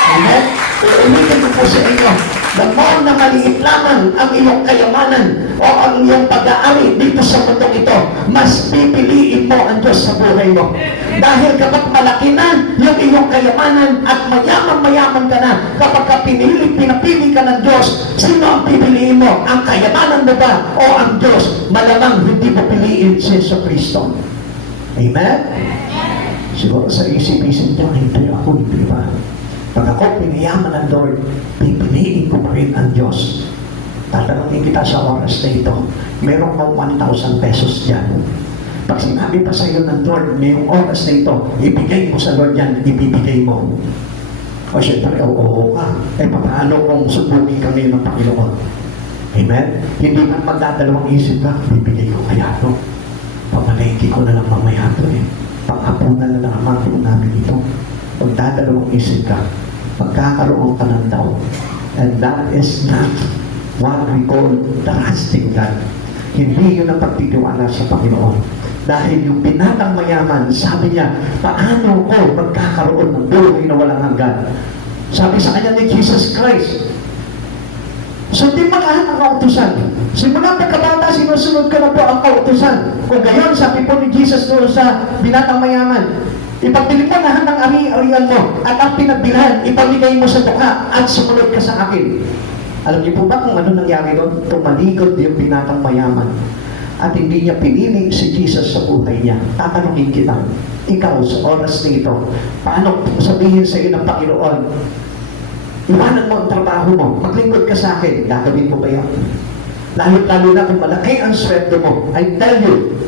Amen? Uulitin ko po sa inyo, the more na maliit lamang ang iyong kayamanan o ang iyong pag-aari dito sa mundong ito, mas pipiliin mo ang Diyos sa buhay mo. Dahil kapag malaki na yung iyong kayamanan at mayaman-mayaman ka na, kapag pinapili ka ng Diyos, sino ang pipiliin mo? Ang kayamanan mo ba o ang Diyos? Malamang hindi mo piliin si Yesu Kristo. Amen? Siguro sa isip-isip niya, hindi ako, hindi ba? Pag ako pinayaman ng Lord, pipiliin ko pa rin ang Diyos. Tatanungin kita sa oras na ito, meron kang 1,000 pesos dyan. Pag sinabi pa sa iyo ng Lord, mayroong oras na ito, ibigay mo sa Lord yan, ibibigay mo. O syempre, oo ka. Paano kung subukin kami ng Panginoon? Amen? Hindi man magdadalawang isip ka, bibigay ko kaya ito. Pamalengke ko na lang mamaya ito eh. Panghapunan na naman po namin ito. Magdadalawang isip ka, magkakaroon ka ng doubt. And that is not what we call trusting God. Hindi yun ang pagtitiwala sa Panginoon. Dahil yung binatang mayaman, sabi niya, paano ko magkakaroon ng buhay na walang hanggan? Sabi sa kanya ni Jesus Christ. So di magahan ang kautusan. Simula pagkabata, sinusunod ka na po ang kautusan. Kung gayon, sabi po ni Jesus doon sa binatang mayaman, ipagpili mo lahat ng ari-arian mo at ang pinagbilhan, ipamigay mo sa tuka at sumunod ka sa akin. Alam niyo po ba kung ano nangyari doon? Tumalikod yung binatang mayaman at hindi niya pinili si Jesus sa buhay niya. Tatanungin kita, ikaw sa oras na ito, paano sabihin sa iyo ng Panginoon, iwanan mo ang trabaho mo, maglingkod ka sa akin, gagawin mo ba yan? Lalo na kung malaki ang sweldo mo, I tell you,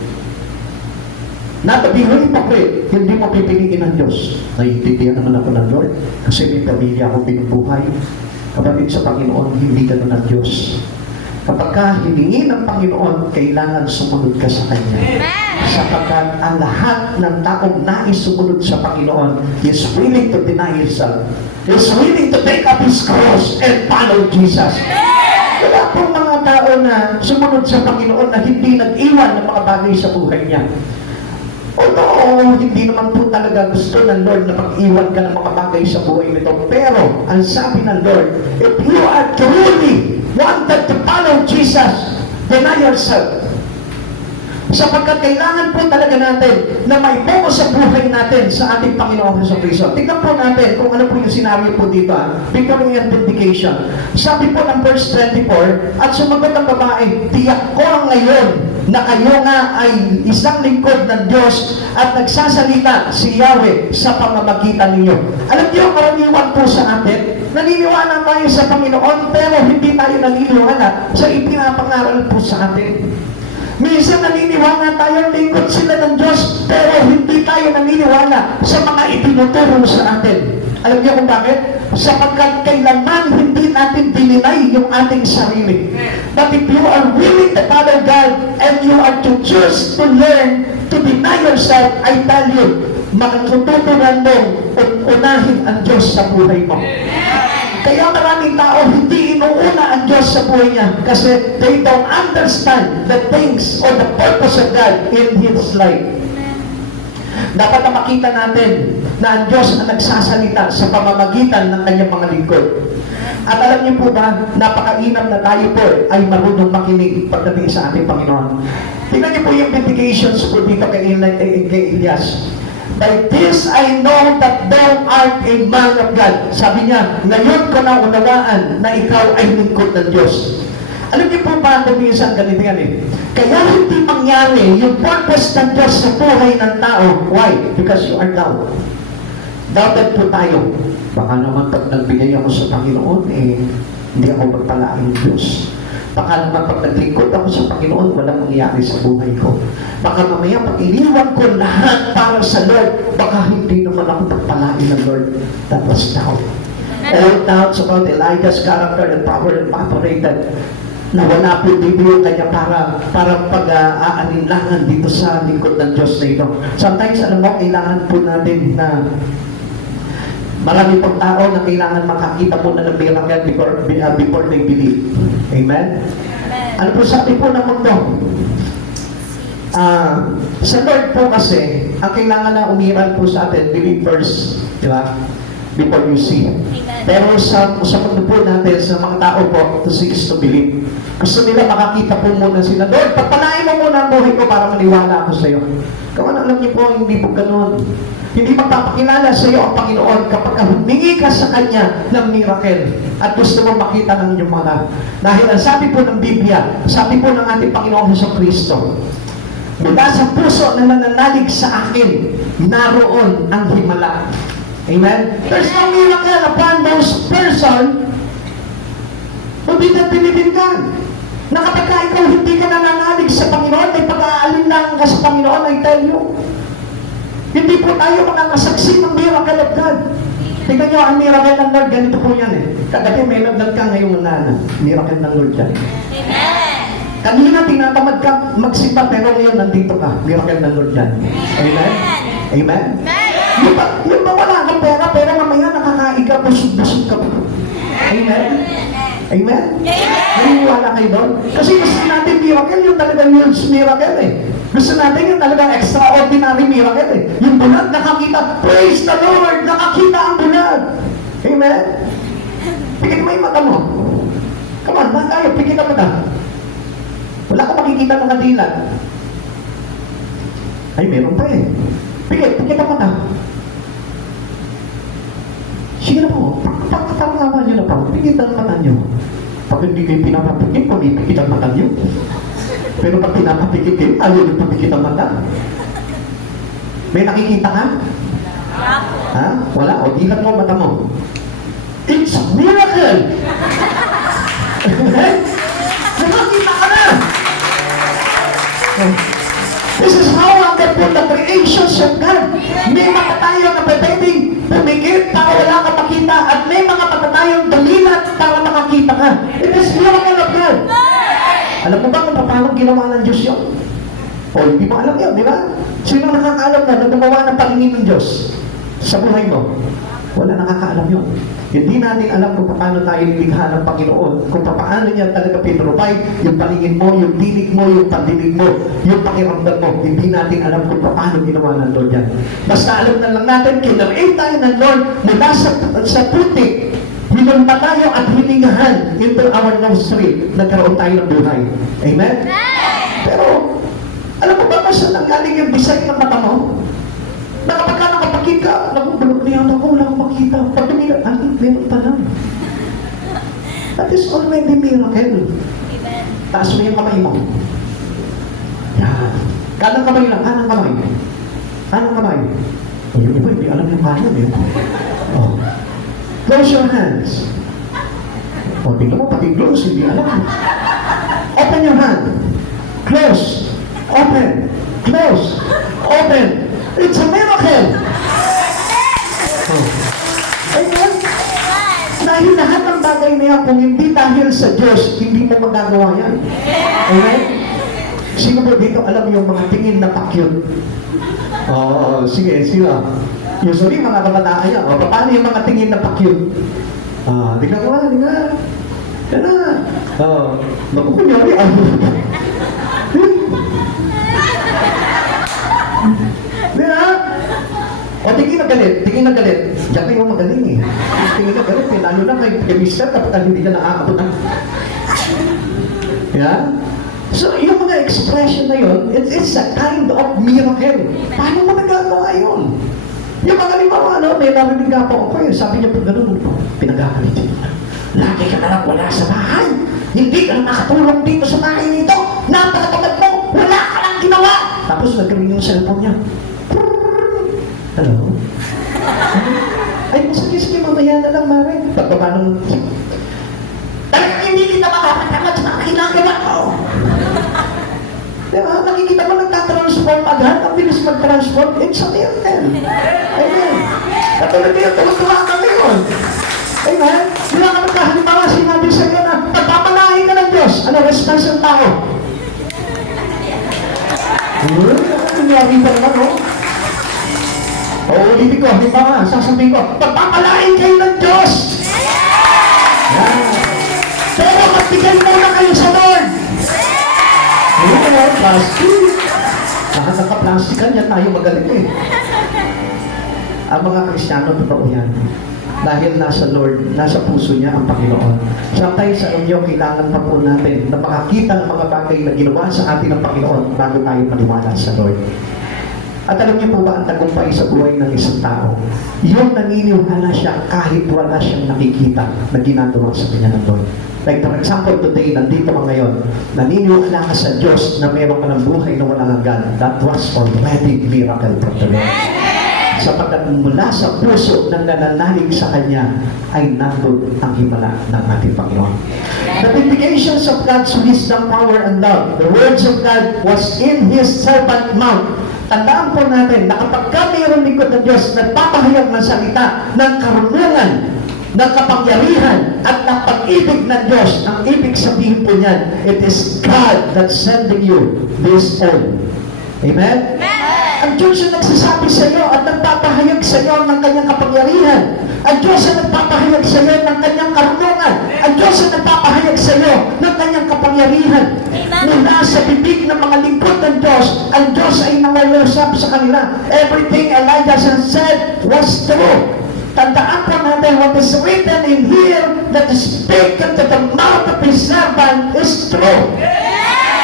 not to be hypocrite, hindi mo pipiliin ang Diyos. Naiintindihan naman ako ng Lord kasi may pamilya ako binubuhay. Kapatid sa Panginoon, hindi ka na ng Diyos. Kapag ka hiningi ng Panginoon, kailangan sumunod ka sa Kanya. Sapagkat ang lahat ng taong nais sumunod sa Panginoon is willing to deny himself, is willing to take up his cross and follow Jesus. Wala pong mga tao na sumunod sa Panginoon na hindi nag-iwan ng mga bagay sa buhay niya. Although, hindi naman po talaga gusto ng Lord na mag-iwan ka ng mga bagay sa buhay nito. Pero, ang sabi ng Lord, if you are truly wanted to follow Jesus, deny yourself. Sapagkat kailangan po talaga natin na may focus sa buhay natin sa ating Panginoong Jesucristo. Tingnan po natin kung ano po yung scenario po dito. Victory and vindication. Sabi po ng verse 24, at sumagot ang babae, tiyak ko ngayon na kayo nga ay isang lingkod ng Diyos at nagsasalita si Yahweh sa pamamagitan ninyo. Alam niyo, karaniwan po sa atin, naniniwala tayo sa Panginoon pero hindi tayo naniniwala sa ipinapangaral po sa atin. Minsan naniniwala tayo, lingkod sila ng Diyos, pero hindi tayo naniniwala sa mga itinuturo sa atin. Alam niyo kung bakit? Sapagkat kailanman hindi natin dininay yung ating sarili. But if you are willing to follow God and you are to choose to learn to deny yourself, I tell you, matututunan mong unahin ang Diyos sa buhay mo. Kaya maraming tao hindi inuuna ang Diyos sa buhay niya kasi they don't understand the things or the purpose of God in His life. Dapat na makita natin na ang Diyos ang nagsasalita sa pamamagitan ng kanyang mga lingkod. At alam niyo po ba, napakainam na tayo po ay marunong makinig pagdating sa ating Panginoon. Tingnan niyo po yung vindications po dito kay Elias. By this I know that thou art a man of God. Sabi niya, ngayon ko na unawaan na ikaw ay lingkod ng Diyos. Alam niyo po ba kung minsan ganito yan eh. Kaya hindi mangyari yung purpose ng Diyos sa buhay ng tao. Why? Because you are down. Doubted po tayo. Baka naman pag nagbigay ako sa Panginoon, hindi ako magpalaing Diyos. Baka naman pag naglingkod ako sa Panginoon, walang mangyayari sa buhay ko. Baka mamaya pag iniwan ko lahat para sa Lord, baka hindi naman ako pagpalain ng Lord. That was doubt. All doubts about Elijah's character and power evaporated. Nawala po dito yung kanya para pag-aalinlangan dito sa lingkod ng Diyos na ito. Sometimes, alam mo, kailangan po natin na marami pong tao na kailangan makakita po na ng miracle before they believe. Amen? Ano po sabi po ng mundo? Sa Lord po kasi, ang kailangan na umiral po sa atin, believe first, di ba? Before you see. Pero sa mundo po natin, sa mga tao po, to see is to believe. Gusto nila makakita po muna sila, Lord, pagpalain mo muna ang buhay ko para maniwala ako sa iyo. Kawan, alam niyo po, hindi po ganun. Hindi magpapakilala sa iyo ang Panginoon kapag humingi ka sa Kanya ng miracle at gusto mo makita ng inyong mata. Dahil ang sabi po ng Biblia, sabi po ng ating Panginoong Jesucristo, mula sa puso na nananalig sa akin, naroon ang himala. Amen? There's no miracle upon those person who didn't believe in God. Na kapag ikaw hindi ka nananalig sa Panginoon, may pag-aalinlangan ka sa Panginoon, I tell you, hindi po tayo makakasaksi ng miracle of God. Tingnan nyo, ang miracle ng Lord, ganito po yan eh. Kagabi may nagdag ka ngayong nana. Miracle ng Lord yan. Amen. Kanina tinatamad ka magsimba, pero ngayon nandito ka. Miracle ng Lord yan. Amen? Amen? Yung ba wala kang pera, pero mamaya nakakain ka, busog-busog ka pa. Amen? Amen? Naniniwala kayo doon? Kasi gusto natin miracle, yung talagang huge miracle eh. Gusto natin yung talagang extraordinary miracle eh. Yung bunad, nakakita, praise the Lord, nakakita ang bunad. Amen? Pikit mo yung mata mo. Come on, ba tayo, pikit ang mata. Wala ka makikita ng kadila. Ay, meron pa eh. Pikit ang mata. Sige na po, pakatama nyo na po. Pikit ang mata nyo. Pag hindi kayo pinapapikit, pumipikit ang mata nyo. Pero pag pinapapikit kayo, ayaw nyo papikit ang mata. May nakikita ka? Ha? Wala? O, dilat mo mata mo. It's a miracle! Nakakita ka na! This is how wonderful the creations of God. May mga tayo na pwedeng pumikit para wala ka makita at may mga patatayong dalilat para makakita ka. It is miracle of God. Alam mo ba kung paano ginawa ng Diyos yun? O hindi mo alam yun, di ba? Sino nakakaalam na gumawa ng paningin ng Diyos sa buhay mo? Wala nakakaalam yun. Hindi natin alam kung paano tayo nilikha ng Panginoon, kung paano niya talaga pinrovide yung paningin mo, yung tinig mo, yung pandinig mo, yung pakiramdam mo. Hindi natin alam kung paano ginawa ng Lord yan. Basta alam na lang natin, kinarate tayo ng Lord mula sa putik, hinulma tayo at hiningahan into our nostril, nagkaroon tayo ng buhay. Amen? Pero, alam mo ba kung saan nanggaling yung design ng mata mo? Na kapag ka nakapakit ka, nagubulog niya ako, wala akong makita. Pag tumira, meron pa lang. That is already miracle. Taas mo yung kamay mo. Yan. Kanang kamay lang, kanang kamay. Kanang kamay. O, yung iba, hindi alam yung kanan eh. Oh. Close your hands. O, tingnan mo, pati close, hindi alam. Open your hand. Close. Open. Close. Open. It's a miracle! Oh. Amen? Dahil lahat ng bagay na yan, kung hindi dahil sa Diyos, hindi mo magagawa yan. Amen? Sino ba dito alam yung mga tingin na pakyut? Oh, sige, sino? Usually, mga kabataan yan. O, paano yung mga tingin na pakyut? Di ka gawa, di ka. Yan na. Naku, kunyari, di ba? O, tingin na galit. Diyan kayo magaling eh. Tingin na galit, lalo na kay Mister kapag hindi ka naaabot na. Yeah? So, yung mga expression na yun, it's a kind of miracle. Paano mo nagagawa yun? Yung mga limawa, may narinig nga po ako eh. Sabi niya po gano'n, pinagagalit niya. Lagi ka na lang wala sa bahay. Hindi ka na nakatulong dito sa bahay nito. Napakatamad mo. Wala ka lang ginawa. Tapos nag-ring yung cellphone niya. Hello? Ay, sige, mamaya na lang, Mare. Pagbaba ng... Talagang hindi kita makakatamad sa mga ginagawa ko. Diba? Nakikita mo nagtatransform agad. Ang bilis mag-transform. It's a miracle. Amen. Katulad niyo, tulog-tuwa kami yun. Amen. Hindi ka magkahalimbawa sinabi sa iyo na pagpapalain ka ng Diyos. Ano response ng tao? Nangyari pa naman, oh. Ulitin ko, halimbawa, sasabihin ko, pagpapalain kayo ng Diyos! Yan. Pero magbigay muna kayo sa Lord! Ayun, plastic. Lahat naka-plastikan, yan tayo magaling eh. Ang mga Kristiyano, totoo yan. Dahil nasa Lord, nasa puso niya ang Panginoon. Sometimes sa inyo, kailangan pa po natin na makakita ng mga bagay na ginawa sa atin ng Panginoon bago tayo maniwala sa Lord. At alam niyo po ba ang tagumpay sa buhay ng isang tao? Yung naniniwala siya kahit wala siyang nakikita na ginagawa sa kanya ng Lord. Like for example, today, nandito ka ngayon, naniniwala ka sa Diyos na meron ka ng buhay na walang hanggan. That was already miracle from the Lord. Sapagkat mula sa puso ng nananalig sa Kanya ay nandun ang himala ng ating Panginoon. The vindications of God's wisdom, power, and love. The words of God was in His servant mouth. Tandaan po natin na kapag ka mayroong lingkod ng Diyos, nagpapahayag ng salita ng karunungan, ng kapangyarihan, at ng pag-ibig ng Diyos, ang ibig sabihin po niyan, it is God that's sending you this all. Amen? Ang Diyos ang nagsasabi sa iyo at nagpapahayag sa iyo ng kanyang kapangyarihan. Ang Diyos ang nagpapahayag sa iyo ng kanyang karunungan. Ang Diyos ang nagpapahayag sa iyo ng kanyang kapangyarihan. Mula sa bibig ng mga lingkod ng Diyos, ang Diyos ay nangalusap sa kanila. Everything Elijah said was true. Tandaan po natin what is written in here that is spoken to the mouth of His servant is true.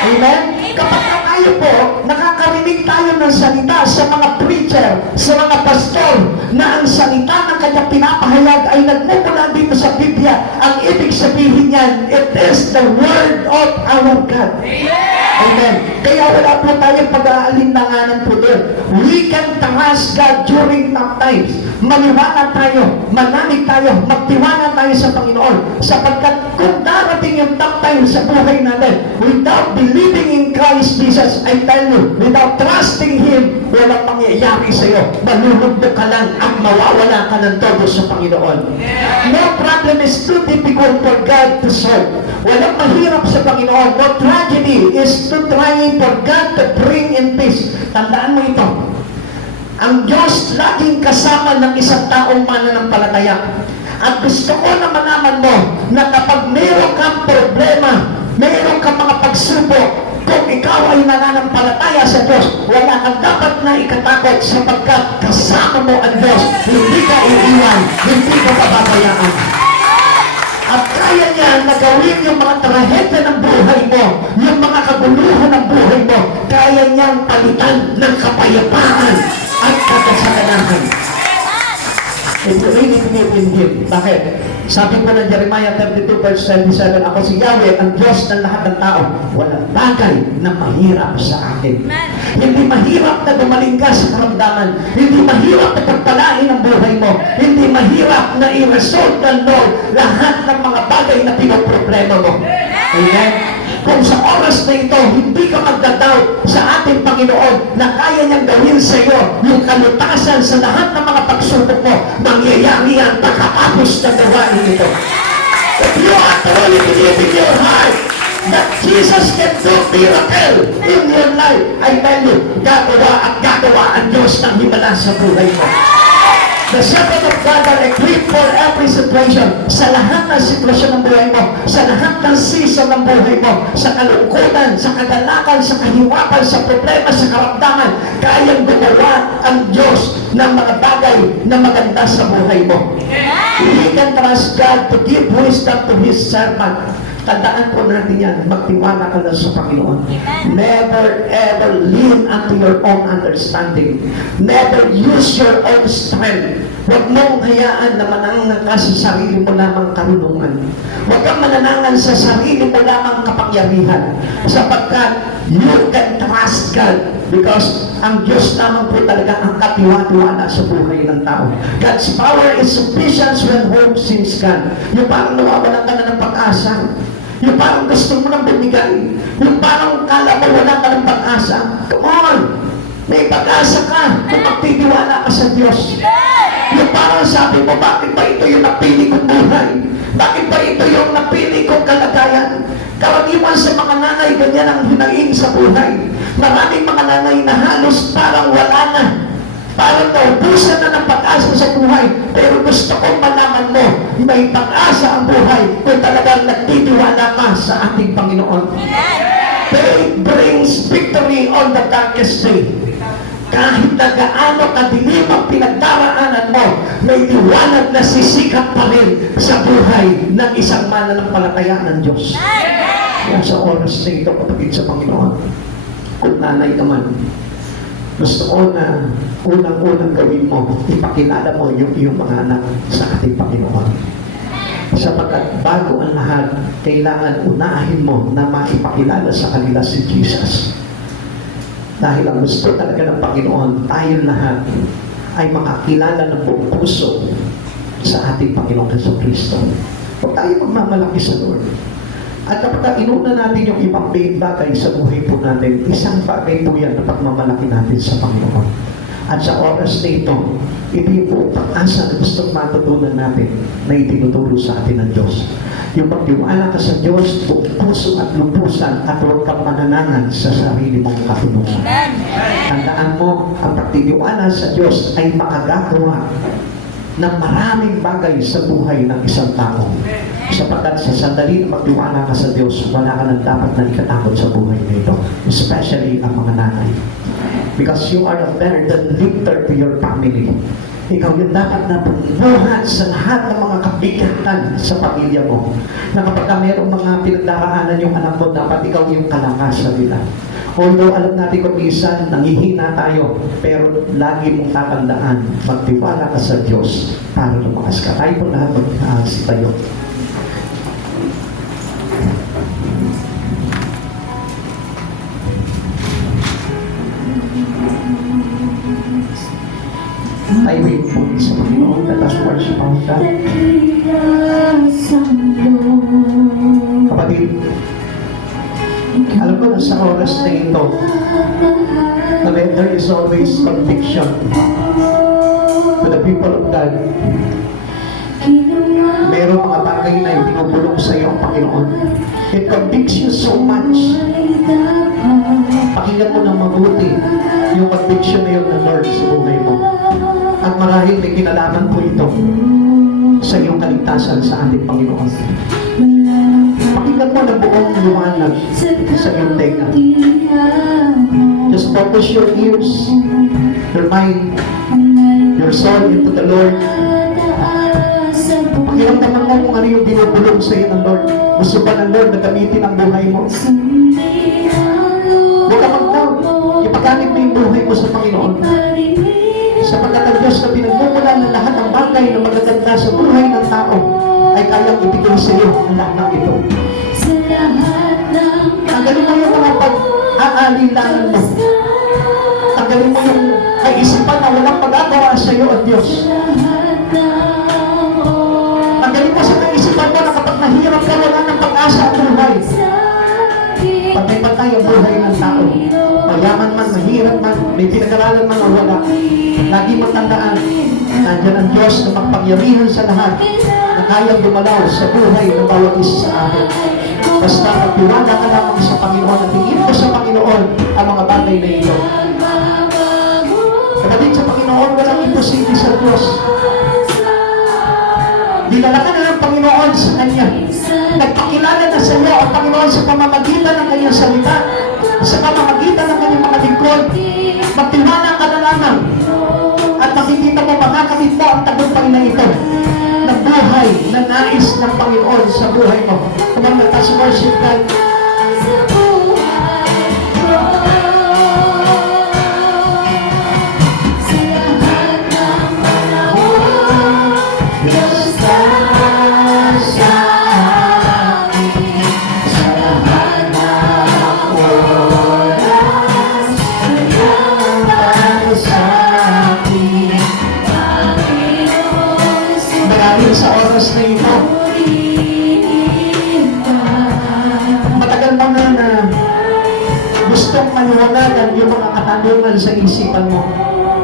Amen? Kapag tayo po, nakakarinig tayo ng salita sa mga preacher, sa mga pastor, na ang salita ng kanyang pinapahayag ay nagmumula dito sa Biblia, ang ibig sabihin niyan, it is the word of our God. Amen. Kaya wala po tayong pag-aalinlanganan po doon. We can trust God during tough times. Maniwala tayo, manalig tayo, magtiwala tayo sa Panginoon. Sapagkat kung darating yung tough times sa buhay natin, without believing in Christ Jesus, I tell you, without trusting Him, walang mangyayari sa iyo. Malulugdok ka lang at mawawala ka ng todo sa Panginoon. No problem is too difficult for God to solve. Walang mahirap sa Panginoon. No tragedy is too trying for God to bring in peace. Tandaan mo ito. Ang Diyos laging kasama ng isang taong mananampalataya. At gusto ko na malaman mo na kapag mayroon kang problema, mayroon kang mga pagsubok, kung ikaw ay nananampalataya sa Diyos, wala kang dapat na ikatakot sapagkat kasama mo ang Diyos. Hindi ka iiwan, hindi ka pababayaan. At kaya niya na gawin yung mga trahedya ng buhay mo, yung mga kaguluhan ng buhay mo, kaya niyang palitan ng kapayapaan at kagasaganahan. If you really believe in Him. Bakit? Sabi po ng Jeremiah 32 verse 27, ako si Yahweh, ang Diyos ng lahat ng tao. Walang bagay na mahirap sa akin. Hindi mahirap na gumaling ka sa karamdaman. Hindi mahirap na pagpalain ang buhay mo. Hindi mahirap na i-resolve ng Lord lahat ng mga bagay na pinoproblema mo. Amen? Kung sa oras na ito, hindi ka magdadoubt sa ating Panginoon na kaya niyang gawin sa iyo yung kalutasan sa lahat ng mga pagsubok mo, mangyayari yan pagkatapos na gawain ito. If you are truly believing in your heart that Jesus can do miracle in your life, I tell you, gagawa at gagawa ang Diyos ng himala sa buhay mo. The servant of God are equipped for every situation. Sa lahat ng sitwasyon ng buhay mo, sa lahat ng season ng buhay mo, sa kalungkutan, sa kagalakan, sa kahirapan, sa problema, sa karamdaman, kayang gumawa ang Diyos ng mga bagay na maganda sa buhay mo. He can trust God to give wisdom to His servant, Tandaan po natin yan, magtiwala ka lang sa Panginoon. Amen. Never ever lean unto your own understanding. Never use your own strength. Huwag mong hayaan na manangan ka sa sarili mo lamang karunungan. Huwag kang mananangan sa sarili mo lamang kapangyarihan. Sapagkat you can trust God. Because ang Diyos naman po talaga ang katiwa-tiwala sa buhay ng tao. God's power is sufficient when hope seems gone. Yung parang nawawalan ka na ng pag-asa. Yung parang gusto mo nang bumigay. Yung parang kala mo wala ka ng pag-asa. Come on! May pag-asa ka kung magtitiwala ka sa Diyos. Yung parang sabi mo, bakit ba ito yung napili kong buhay? Bakit ba ito yung napili kong kalagayan? Karaniwan sa mga nanay, ganyan ang hinaing sa buhay. Maraming mga nanay na halos parang wala na. Parang naubusan na ng pag-asa sa buhay. Pero gusto kong malaman mo, may pag-asa ang buhay kung talagang nagtitiwala ka sa ating Panginoon. Faith brings victory on the darkest day. Kahit na gaano kadilim ang pinagdaraanan mo, may liwanag na sisikap pa rin sa buhay ng isang mananampalataya ng Diyos. Kaya sa oras na ito, kapatid sa Panginoon, kung nanay ka man, gusto ko na unang-unang gawin mo, ipakilala mo yung iyong mga anak sa ating Panginoon. Sapagkat bago ang lahat, kailangan unahin mo na maipakilala sa kanila si Jesus. Dahil ang gusto talaga ng Panginoon, tayo lahat ay makakilala ng buong puso sa ating Panginoong Jesucristo. Huwag tayo magmamalaki sa Lord. At kapag inuna natin yung ibang bagay sa buhay po natin, isang bagay po yan na pagmamalaki natin sa Panginoon. At sa oras na ito yung buong pag-asa na gustong matutunan natin na itinuturo sa atin ng Diyos. Yung pagtiwala ka sa Diyos, buong puso at lubusan at huwag kang mananangan sa sarili mong katulungan. Tandaan mo, ang pagtitiwala sa Diyos ay makagagawa ng maraming bagay sa buhay ng isang tao. Sapagkat sa sandali na magtiwala ka sa Diyos, wala ka nang dapat na ikatakot sa buhay nito. Especially ang mga nanay. Because you are a burden lifter to your family. Ikaw yung dapat na bumuhat sa lahat ng mga kabigatan sa pamilya mo. Na kapag mayroong mga pinagdaraanan yung anak mo, dapat ikaw yung kalakasan nila. Although alam natin kung minsan nanghihina tayo, pero lagi mong tatandaan, magtiwala ka sa Diyos para lumakas ka. Tayo po lahat tayo. Tayo yung po sa Panginoon. Let us worship our God. Kapatid, alam ko na sa oras na ito, na there is always conviction to the people of God. Mayroong mga bagay na ibinubulong sa iyo ang Panginoon. It convicts you so much. Pakinggan mo ng mabuti yung conviction na yun ng Lord sa buhay mo. At marahil may kinalaman po ito sa iyong kaligtasan sa ating Panginoon. Pakinggan mo ng buong liwanag sa iyong tenga. Just focus your ears, your mind, your soul into the Lord. Pakiramdaman mo kung ano yung binubulong sa iyo ng Lord. Gusto ba ng Lord na gamitin ang buhay mo? Huwag ka mag-doubt. Ipagamit mo yung buhay mo sa Panginoon. Sapagkat ang Diyos na pinagmumula ng lahat ng bagay na magaganda sa buhay ng tao ay kayang ibigay sa iyo ang lahat ng ito. Tanggalin mo yung mga pag-aalilangan mo. Tanggalin mo yung kaisipan na walang pagagawa sa iyo ang Diyos. Tanggalin mo sa kaisipan mo na kapag nahirap ka, wala ng pag-asa ang buhay. Patay-patay ang buhay ng tao. Mayaman man, mahirap man, may pinag-aralan man o wala. Lagi magtandaan, nandiyan ang Diyos na magpangyarihan sa lahat na kayang dumalaw sa buhay ng bawat isa sa atin. Basta magtiwala ka lamang sa Panginoon at tingin mo sa Panginoon ang mga bagay na ito. Kapatid sa Panginoon, walang imposible sa Diyos. Dinala ka na ng Panginoon sa Kanya. Nagpakilala na sa iyo ang Panginoon sa pamamagitan ng Kanyang salita, sa pamamagitan ng Kanyang mga lingkod. Magtiwala ka na lamang at makikita mo, makakamit mo ang tagumpay na ito ng buhay na nais ng Panginoon sa buhay mo. Kapag Let's worship God. Sa buhay ko, sa lahat ng panahon, Diyos ka sa akin. Sa lahat ng oras, nandiyan ka sa akin. Panginoon, Dahil sa oras na ito, suriin ka. matagal pa na gustong maliwanagan yung mga katanungan sa isipan mo.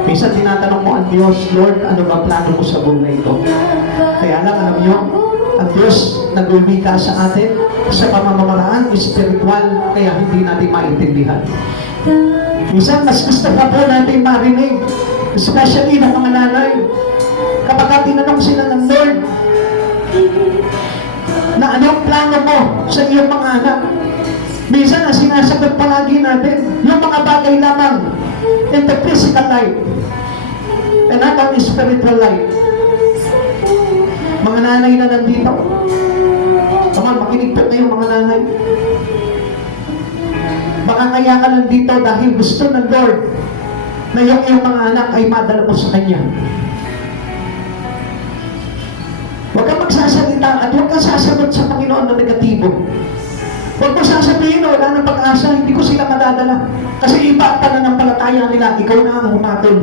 Minsan tinatanong mo ang Diyos, Lord, ano ba plano mo sa buhay ko? Kaya lang, alam nyo, ang Diyos naglumika sa atin sa pamamaraan espiritual, kaya hindi natin maintindihan. Minsan, mas gusto pa po natin marinig, especially ng mga nanay. Kapag tinanong sila ng Lord, na anong plano mo sa iyong mga anak? Minsan, ang sinasagot palagi natin, yung mga bagay lamang in the physical life and not on the spiritual life. Mga nanay na nandito, tama, makinig po kayo mga nanay. Baka kaya ka nandito dahil gusto ng Lord na yung iyong mga anak ay madala mo sa Kanya. Huwag kang magsasalita at huwag kang sasagot sa Panginoon na negatibo. Huwag mo sasabihin, wala ng pag-asa, hindi ko sila madadala. Kasi iba ang pananampalataya nila, ikaw na ang humatol.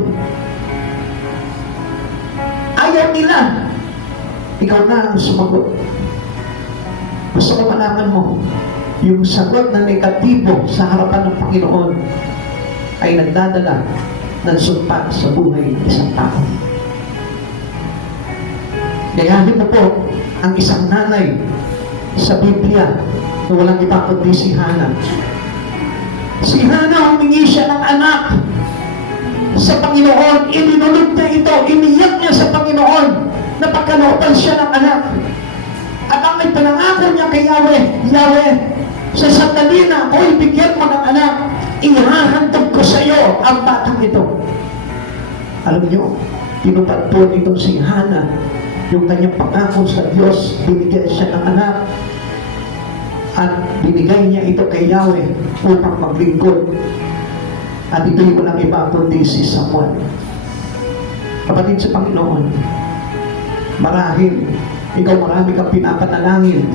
Ayaw nila, ikaw na ang sumagot. Gusto ko malaman mo, yung sagot na negatibo sa harapan ng Panginoon ay nagdadala ng sumpa sa buhay ng isang tao. Gayahin mo po ang isang nanay sa Biblia na walang iba kundi si Hana. Si Hana, humingi siya ng anak sa Panginoon. Inunulog niya ito, iniyak niya sa Panginoon na pagkalooban siya ng anak. At ang may panangako niya kay Yahweh, Yahweh, sa sandali na ako'y bigyan mo ng anak, ihahandog ko sa iyo ang batang ito. Alam niyo, tinupad po nitong si Hana yung kanyang pangako sa Diyos, binigyan siya ng anak at binigay niya ito kay Yahweh upang maglingkod. At ito'y walang iba kundi si Samuel. Kapatid sa Panginoon, marahil ikaw marami kang pinapanalangin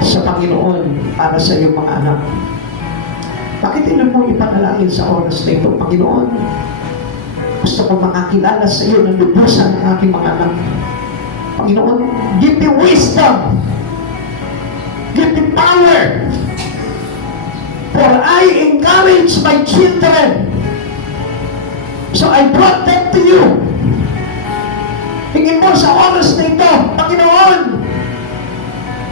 sa Panginoon para sa iyong mga anak. Bakit hindi mo ipanalangin sa oras na ito? Panginoon, gusto ko makakilala sa iyo ng lubusan ng aking mga anak. Panginoon, give me wisdom. Give me power. For I encourage my children. So I brought them to you. Hingin mo sa oras na ito, Panginoon,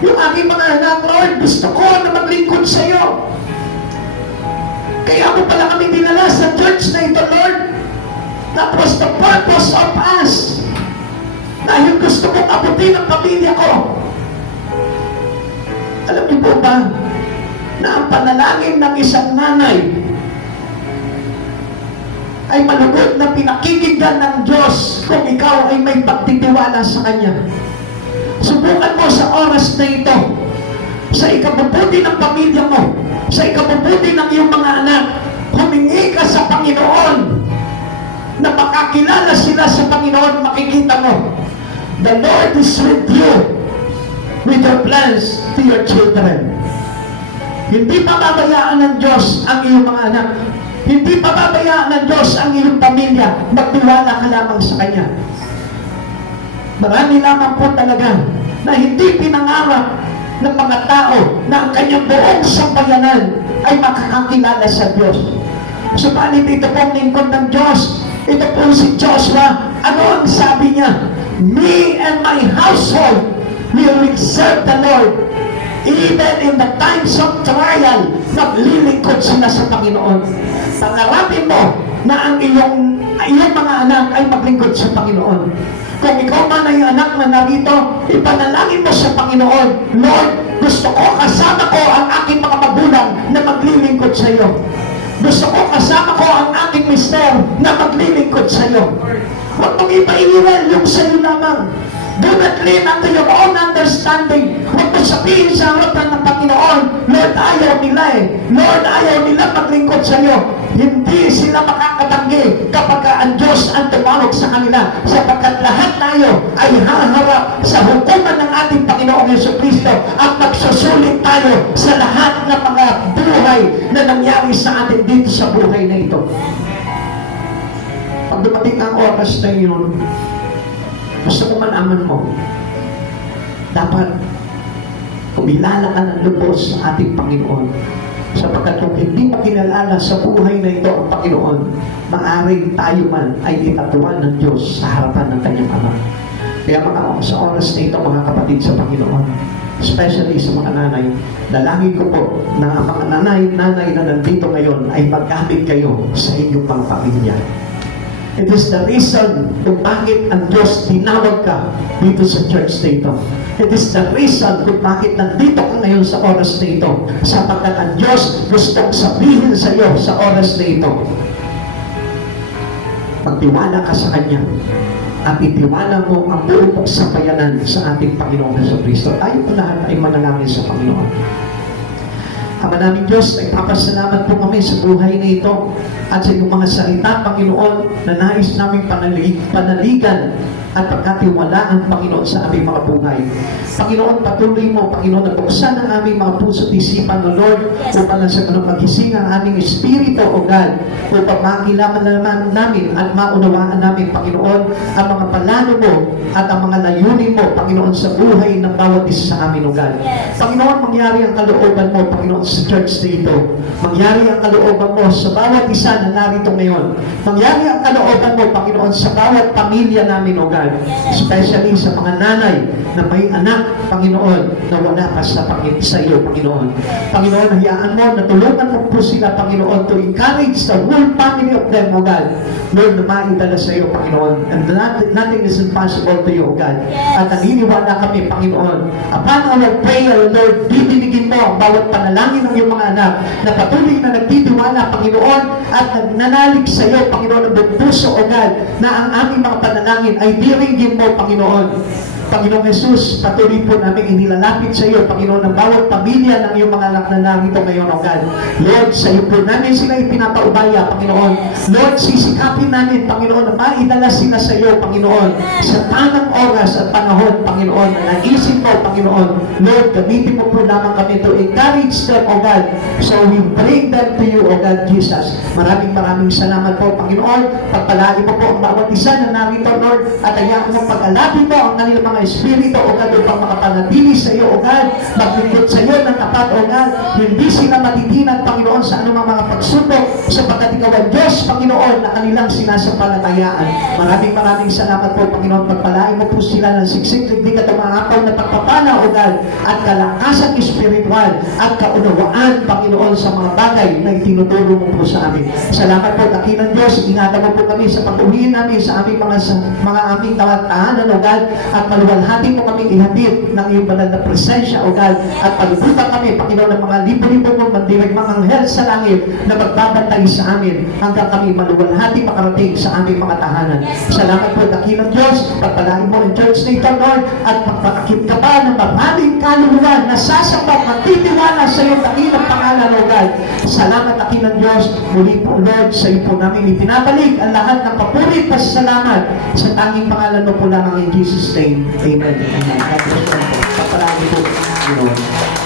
yung aking mga anak, Lord, gusto ko na maglingkod sa iyo. Kaya mo pala kami dinala sa church na ito, Lord. That was the purpose of us. Dahil gusto kong abutin ang pamilya ko. Alam niyo po ba na ang panalangin ng isang nanay ay malugod na pinakikinggan ng Diyos kung ikaw ay may pagtitiwala sa Kanya. Subukan mo sa oras na ito, sa ikabubuti ng pamilya mo, sa ikabubuti ng iyong mga anak, humingi ka sa Panginoon na makakilala sila sa Panginoon. Makikita mo, the Lord is with you with your plans to your children. Hindi pababayaan ng Diyos ang iyong mga anak. Hindi pababayaan ng Diyos ang iyong pamilya. Magtiwala ka lamang sa Kanya. Marami lamang po talaga na hindi pinangarap ng mga tao na ang kanyang buong sambayanan ay makakakilala sa Diyos. Subalit ito pong lingkod ng Diyos, ito po si Joshua, ano ang sabi niya? Me and my household will serve the Lord. Even in the times of trial, naglilingkod sila sa Panginoon. Pangarapin mo na ang iyong mga anak ay maglingkod sa Panginoon. Kung ikaw man ay anak na narito, ipanalangin mo sa Panginoon, Lord, gusto ko kasama ko ang aking mga magulang na maglilingkod sa iyo. Gusto ko kasama ko ang aking mister na maglilingkod sa iyo. Huwag mong ipaiiwan yung sa iyo lamang. Do not lean unto your own understanding. Huwag mo sabihin sa harapan ng Panginoon, Lord, ayaw nila eh. Lord, ayaw nila maglingkod sa iyo. Hindi sila makakatanggi kapag ang Diyos ang tumawag sa kanila, sapagkat lahat tayo ay haharap sa hukuman ng ating Panginoong Jesucristo at magsusulit tayo sa lahat ng mga buhay na nangyari sa atin dito sa buhay na ito. Pag dumating ang oras na yun, gusto mo malaman mo, dapat kumilala ka ng lubos sa ating Panginoon. Sapagkat kung hindi makinalala sa buhay na ito ang Panginoon, maaring tayo man ay itatuan ng Diyos sa harapan ng kanyang Ama. Kaya sa oras na ito, mga kapatid sa Panginoon, especially sa mga nanay, dalangin ko po na ang mga nanay na nandito ngayon ay maggamit kayo sa inyong mga pamilya. It is the reason kung bakit ang Diyos tinawag ka dito sa church na ito. It is the reason kung bakit nandito ka ngayon sa oras na ito. Sapagkat ang Diyos gustong sabihin sa iyo sa oras na ito. Magtiwala ka sa Kanya at itiwala mo ang buong sambayanan sa ating Panginoong Jesucristo. Tayo po lahat ay manalangin sa Panginoon. Ama namin Diyos, nagpapasalamat po kami sa buhay na ito at sa iyong mga salita, Panginoon, na nais namin panaligan at pagkatiwalaan, Panginoon, sa aming mga buhay. Panginoon, patuloy mo, Panginoon, na buksan ang aming mga puso at isipan, O Lord, upang sa ganun magising ang aming espiritu, O God, upang makilaman naman namin at maunawaan namin, Panginoon, ang mga plano mo at ang mga layunin mo, Panginoon, sa buhay ng bawat isa sa amin, O God. Panginoon, mangyari ang kalooban mo, Panginoon, sa church na ito. Mangyari ang kalooban mo sa bawat isa na narito ngayon. Mangyari ang kalooban mo, Panginoon, sa bawat pamilya namin, O God. Especially sa mga nanay na may anak, Panginoon, na wala pa sa iyo, Panginoon. Panginoon, hayaan mo, natulungan mo po sila, Panginoon, to encourage the whole family of them, O God. Lord, na maitala sa iyo, Panginoon. And nothing is impossible to you, O God. At naniniwala kami, Panginoon. Upon our prayer, Lord, bibinigin mo ang bawat panalangin ng iyong mga anak na patuloy na nagtitiwala, Panginoon, at nagnanalig sa iyo, Panginoon, ng buong puso, O God, na ang aming mga panalangin ay diringgin mo, Panginoon. Panginoong Jesus, patuloy po namin inilalapit sa iyo, Panginoon, ng bawat pamilya ng iyong mga anak na narito ngayon, O God. Lord, sa iyo po namin sila ipinapaubaya, Panginoon. Lord, sisikapin namin, Panginoon, na maidala sila sa iyo, Panginoon, sa tamang oras at panahon, Panginoon, na naisip mo, Panginoon. Lord, gamitin mo po lamang kami to encourage them, O God. So we bring them to you, O God, Jesus. Maraming salamat po, Panginoon. Pagpalain mo po ang bawat isa na narito, Lord, at hayaan mo pag-alapin mo ang kanilang mga espiritu, O God, upang makapanatili sa iyo, O God, maglingkod sa iyo ng tapat, O God. Hindi sila matitinag, Panginoon, sa anumang mga pagsubok, sapagkat ikaw ang Diyos, Panginoon, na kanilang sinasampalatayaan. Maraming salamat po, Panginoon. Pagpalain mo po sila ng siksik, hindi ka tumahapaw na pagpapala, O God, at kalakasan espiritual at kaunawaan, Panginoon, sa mga bagay na itinuturo mo po sa amin. Salamat po, dakilang Diyos. Ingatan mo po kami sa pag-uwi namin sa aming mga aming tahanan, O God, at maluwalhati mo kami ihatid ng iyong banal na presensya, O God, at palibutan kami, Panginoon, ng mga libo-libo mong mandirek mga anghel sa langit na magbabantay sa amin hanggang kami maluwalhati makarating sa aming mga tahanan. Salamat po, dakilang Diyos. Pagpalain mo ang church na ito, Lord, at magpakakit ka pa ng maraming kaluluwa na sasamba, magtitiwala sa iyong dakilang pangalan, O God. Salamat, dakilang Diyos. Muli po, Lord, sa iyo po namin itinabalik ang lahat ng papuri at salamat sa tanging pangalan mo po lamang in Jesus' name. Amen. Amen. God bless you po. Papalain po, Lord.